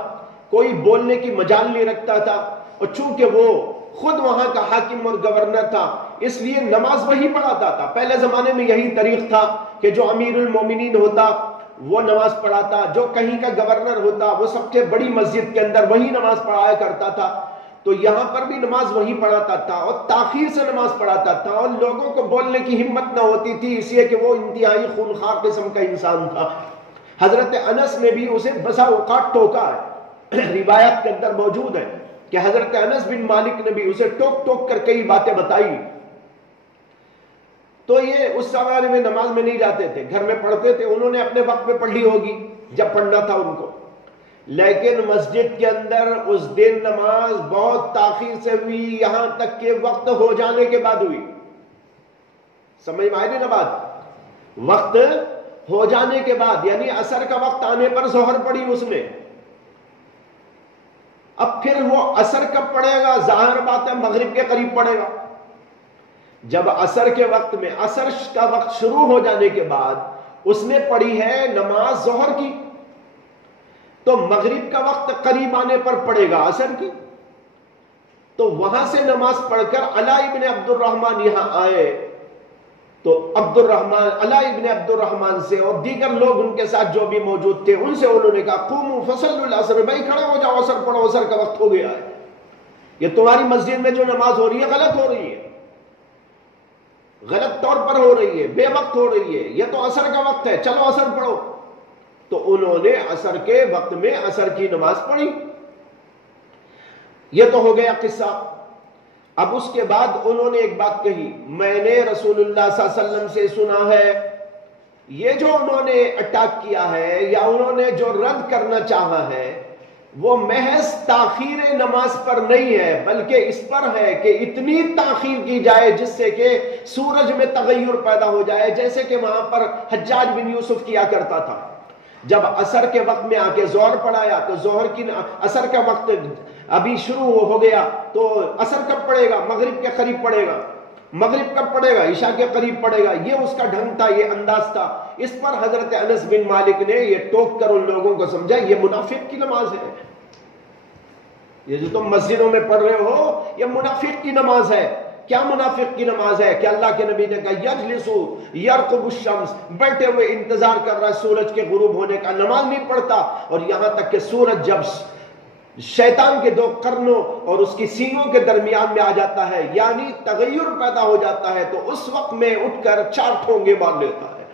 کوئی بولنے کی مجال نہیں رکھتا تھا، اور چونکہ وہ خود وہاں کا حاکم اور گورنر تھا اس لیے نماز وہی پڑھاتا تھا۔ پہلے زمانے میں یہی طریق تھا کہ جو امیر المومنین ہوتا وہ نماز پڑھاتا، جو کہیں کا گورنر ہوتا وہ سب سے بڑی مسجد کے اندر وہی نماز پڑھایا کرتا تھا۔ تو یہاں پر بھی نماز وہی پڑھاتا تھا، اور تاخیر سے نماز پڑھاتا تھا، اور لوگوں کو بولنے کی ہمت نہ ہوتی تھی، اس لیے کہ وہ انتہائی خونخوار قسم کا انسان تھا۔ حضرت انس نے بھی اسے بسا اوقات ٹوکا ہے، روایت کے اندر موجود ہے کہ حضرت انس بن مالک نے بھی اسے ٹوک ٹوک کر کئی باتیں بتائی۔ تو یہ اس زمانے میں نماز میں نہیں جاتے تھے، گھر میں پڑھتے تھے، انہوں نے اپنے وقت میں پڑھ لی ہوگی جب پڑھنا تھا ان کو، لیکن مسجد کے اندر اس دن نماز بہت تاخیر سے ہوئی، یہاں تک کہ وقت ہو جانے کے بعد ہوئی۔ سمجھ میں آئی نا بات؟ وقت ہو جانے کے بعد، یعنی عصر کا وقت آنے پر ظہر پڑی اس نے۔ اب پھر وہ عصر کب پڑے گا؟ ظاہر بات ہے مغرب کے قریب پڑے گا۔ جب عصر کے وقت میں، عصر کا وقت شروع ہو جانے کے بعد اس نے پڑھی ہے نماز ظہر کی، تو مغرب کا وقت قریب آنے پر پڑے گا عصر کی۔ تو وہاں سے نماز پڑھ کر علا ابن عبد الرحمن یہاں آئے، تو علا ابن عبد الرحمن سے اور دیگر لوگ ان کے ساتھ جو بھی موجود تھے ان سے انہوں نے کہا قوموا فصلوا العصر، بھائی کھڑے ہو جاؤ، عصر پڑھو، عصر کا وقت ہو گیا ہے، یہ تمہاری مسجد میں جو نماز ہو رہی ہے غلط ہو رہی ہے، غلط طور پر ہو رہی ہے، بے وقت ہو رہی ہے، یہ تو عصر کا وقت ہے، چلو عصر پڑھو۔ تو انہوں نے عصر کے وقت میں عصر کی نماز پڑھی۔ یہ تو ہو گیا قصہ۔ اب اس کے بعد انہوں نے ایک بات کہی، میں نے رسول اللہ صلی اللہ علیہ وسلم سے سنا ہے، یہ جو انہوں نے اٹیک کیا ہے یا انہوں نے جو رد کرنا چاہا ہے وہ محض تاخیر نماز پر نہیں ہے، بلکہ اس پر ہے کہ اتنی تاخیر کی جائے جس سے کہ سورج میں تغیر پیدا ہو جائے، جیسے کہ وہاں پر حجاج بن یوسف کیا کرتا تھا۔ جب عصر کے وقت میں آ کے ظہر پڑھایا تو عصر کا وقت ابھی شروع ہو گیا، تو عصر کب پڑے گا؟ مغرب کے قریب پڑے گا۔ مغرب کب پڑے گا؟ عشاء کے قریب پڑے گا۔ یہ اس کا ڈھنگ تھا، یہ انداز تھا۔ اس پر حضرت انس بن مالک نے یہ ٹوک کر ان لوگوں کو سمجھا یہ منافق کی نماز ہے، یہ جو تم مسجدوں میں پڑھ رہے ہو یہ منافق کی نماز ہے۔ کیا منافق کی نماز ہے کہ اللہ کے نبی نے کہا یجلسو یرقب الشمس، بیٹھے ہوئے انتظار کر رہا ہے سورج کے غروب ہونے کا، نماز نہیں پڑھتا، اور یہاں تک کہ سورج جب شیطان کے دو قرنوں اور اس کی سینگوں کے درمیان میں آ جاتا ہے، یعنی تغیر پیدا ہو جاتا ہے، تو اس وقت میں اٹھ کر 4 ٹھونگے مار لیتا ہے۔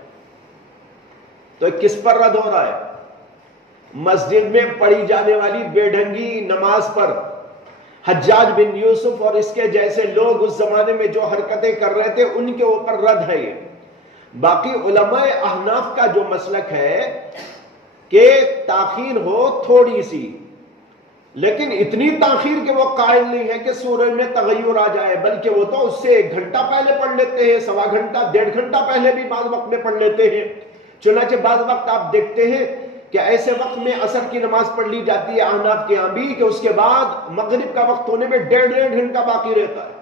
تو کس پر رد ہو رہا ہے؟ مسجد میں پڑھی جانے والی بے ڈھنگی نماز پر۔ حجاج بن یوسف اور اس کے جیسے لوگ اس زمانے میں جو حرکتیں کر رہے تھے ان کے اوپر رد ہے یہ۔ باقی علماء احناف کا جو مسلک ہے کہ تاخیر ہو تھوڑی سی، لیکن اتنی تاخیر کہ وہ قائل نہیں ہے کہ سورج میں تغیر آ جائے، بلکہ وہ تو اس سے 1 گھنٹہ پہلے پڑھ لیتے ہیں، 1.25 گھنٹہ 1.5 گھنٹہ پہلے بھی بعض وقت میں پڑھ لیتے ہیں۔ چنانچہ بعض وقت آپ دیکھتے ہیں کہ ایسے وقت میں عصر کی نماز پڑھ لی جاتی ہے احناف کے ہاں بھی کہ اس کے بعد مغرب کا وقت ہونے میں 1.5 گھنٹہ باقی رہتا ہے۔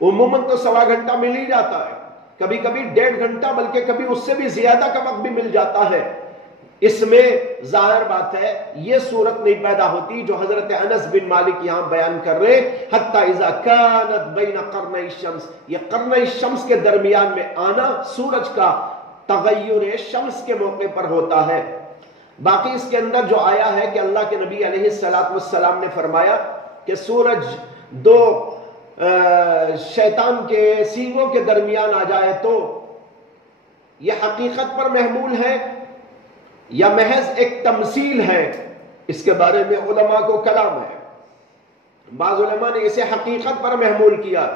عموماً تو 1.25 گھنٹہ مل ہی جاتا ہے، کبھی کبھی 1.5 گھنٹہ، بلکہ کبھی اس سے بھی زیادہ کا وقت بھی مل جاتا ہے۔ اس میں ظاہر بات ہے یہ صورت نہیں پیدا ہوتی جو حضرت انس بن مالک یہاں بیان کر رہے، حتی اذا کانت بین قرنی الشمس، یہ قرنی الشمس کے درمیان میں آنا سورج کا تغیر شمس کے موقع پر ہوتا ہے۔ باقی اس کے اندر جو آیا ہے کہ اللہ کے نبی علیہ السلام نے فرمایا کہ سورج 2 شیطان کے سینگوں کے درمیان آ جائے، تو یہ حقیقت پر محمول ہے یا محض ایک تمثیل ہے، اس کے بارے میں علماء کو کلام ہے۔ بعض علماء نے اسے حقیقت پر محمول کیا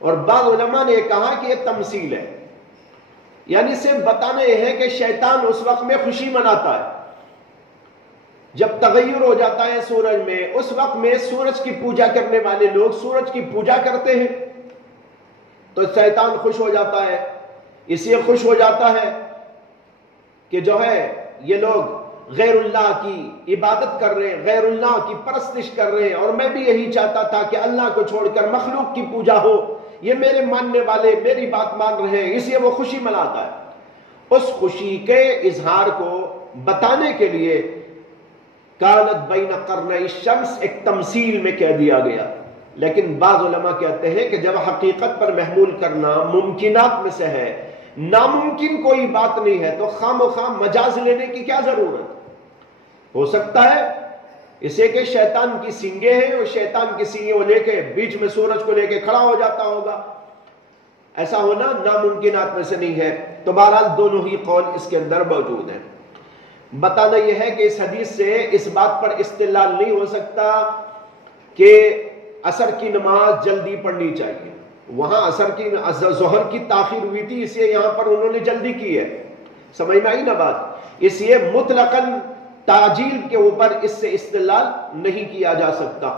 اور بعض علماء نے کہا کہ یہ تمثیل ہے، یعنی صرف بتانا یہ ہے کہ شیطان اس وقت میں خوشی مناتا ہے جب تغیر ہو جاتا ہے سورج میں، اس وقت میں سورج کی پوجا کرنے والے لوگ سورج کی پوجا کرتے ہیں تو شیطان خوش ہو جاتا ہے، اس لیے خوش ہو جاتا ہے کہ جو ہے یہ لوگ غیر اللہ کی عبادت کر رہے ہیں، غیر اللہ کی پرستش کر رہے ہیں، اور میں بھی یہی چاہتا تھا کہ اللہ کو چھوڑ کر مخلوق کی پوجا ہو، یہ میرے ماننے والے میری بات مان رہے ہیں، اس لیے وہ خوشی مناتا ہے۔ اس خوشی کے اظہار کو بتانے کے لیے کانت بین قرنی الشمس ایک تمثیل میں کہہ دیا گیا، لیکن بعض علماء کہتے ہیں کہ جب حقیقت پر محمول کرنا ممکنات میں سے ہے، ناممکن کوئی بات نہیں ہے، تو خام و خام مجاز لینے کی کیا ضرورت؟ ہو سکتا ہے اسے کہ شیطان کی سینگیں ہیں اور شیطان کی سینگیں وہ لے کے بیچ میں سورج کو لے کے کھڑا ہو جاتا ہوگا، ایسا ہونا ناممکنات میں سے نہیں ہے۔ تو بہرحال دونوں ہی قول اس کے اندر موجود ہیں۔ بتانا یہ ہے کہ اس حدیث سے اس بات پر استدلال نہیں ہو سکتا کہ عصر کی نماز جلدی پڑھنی چاہیے، وہاں عصر کی ظہر کی تاخیر ہوئی تھی، اس لیے یہاں پر انہوں نے جلدی کی ہے، سمجھ میں آئی نا بات؟ اس لیے مطلقاً تعجیل کے اوپر اس سے استدلال نہیں کیا جا سکتا۔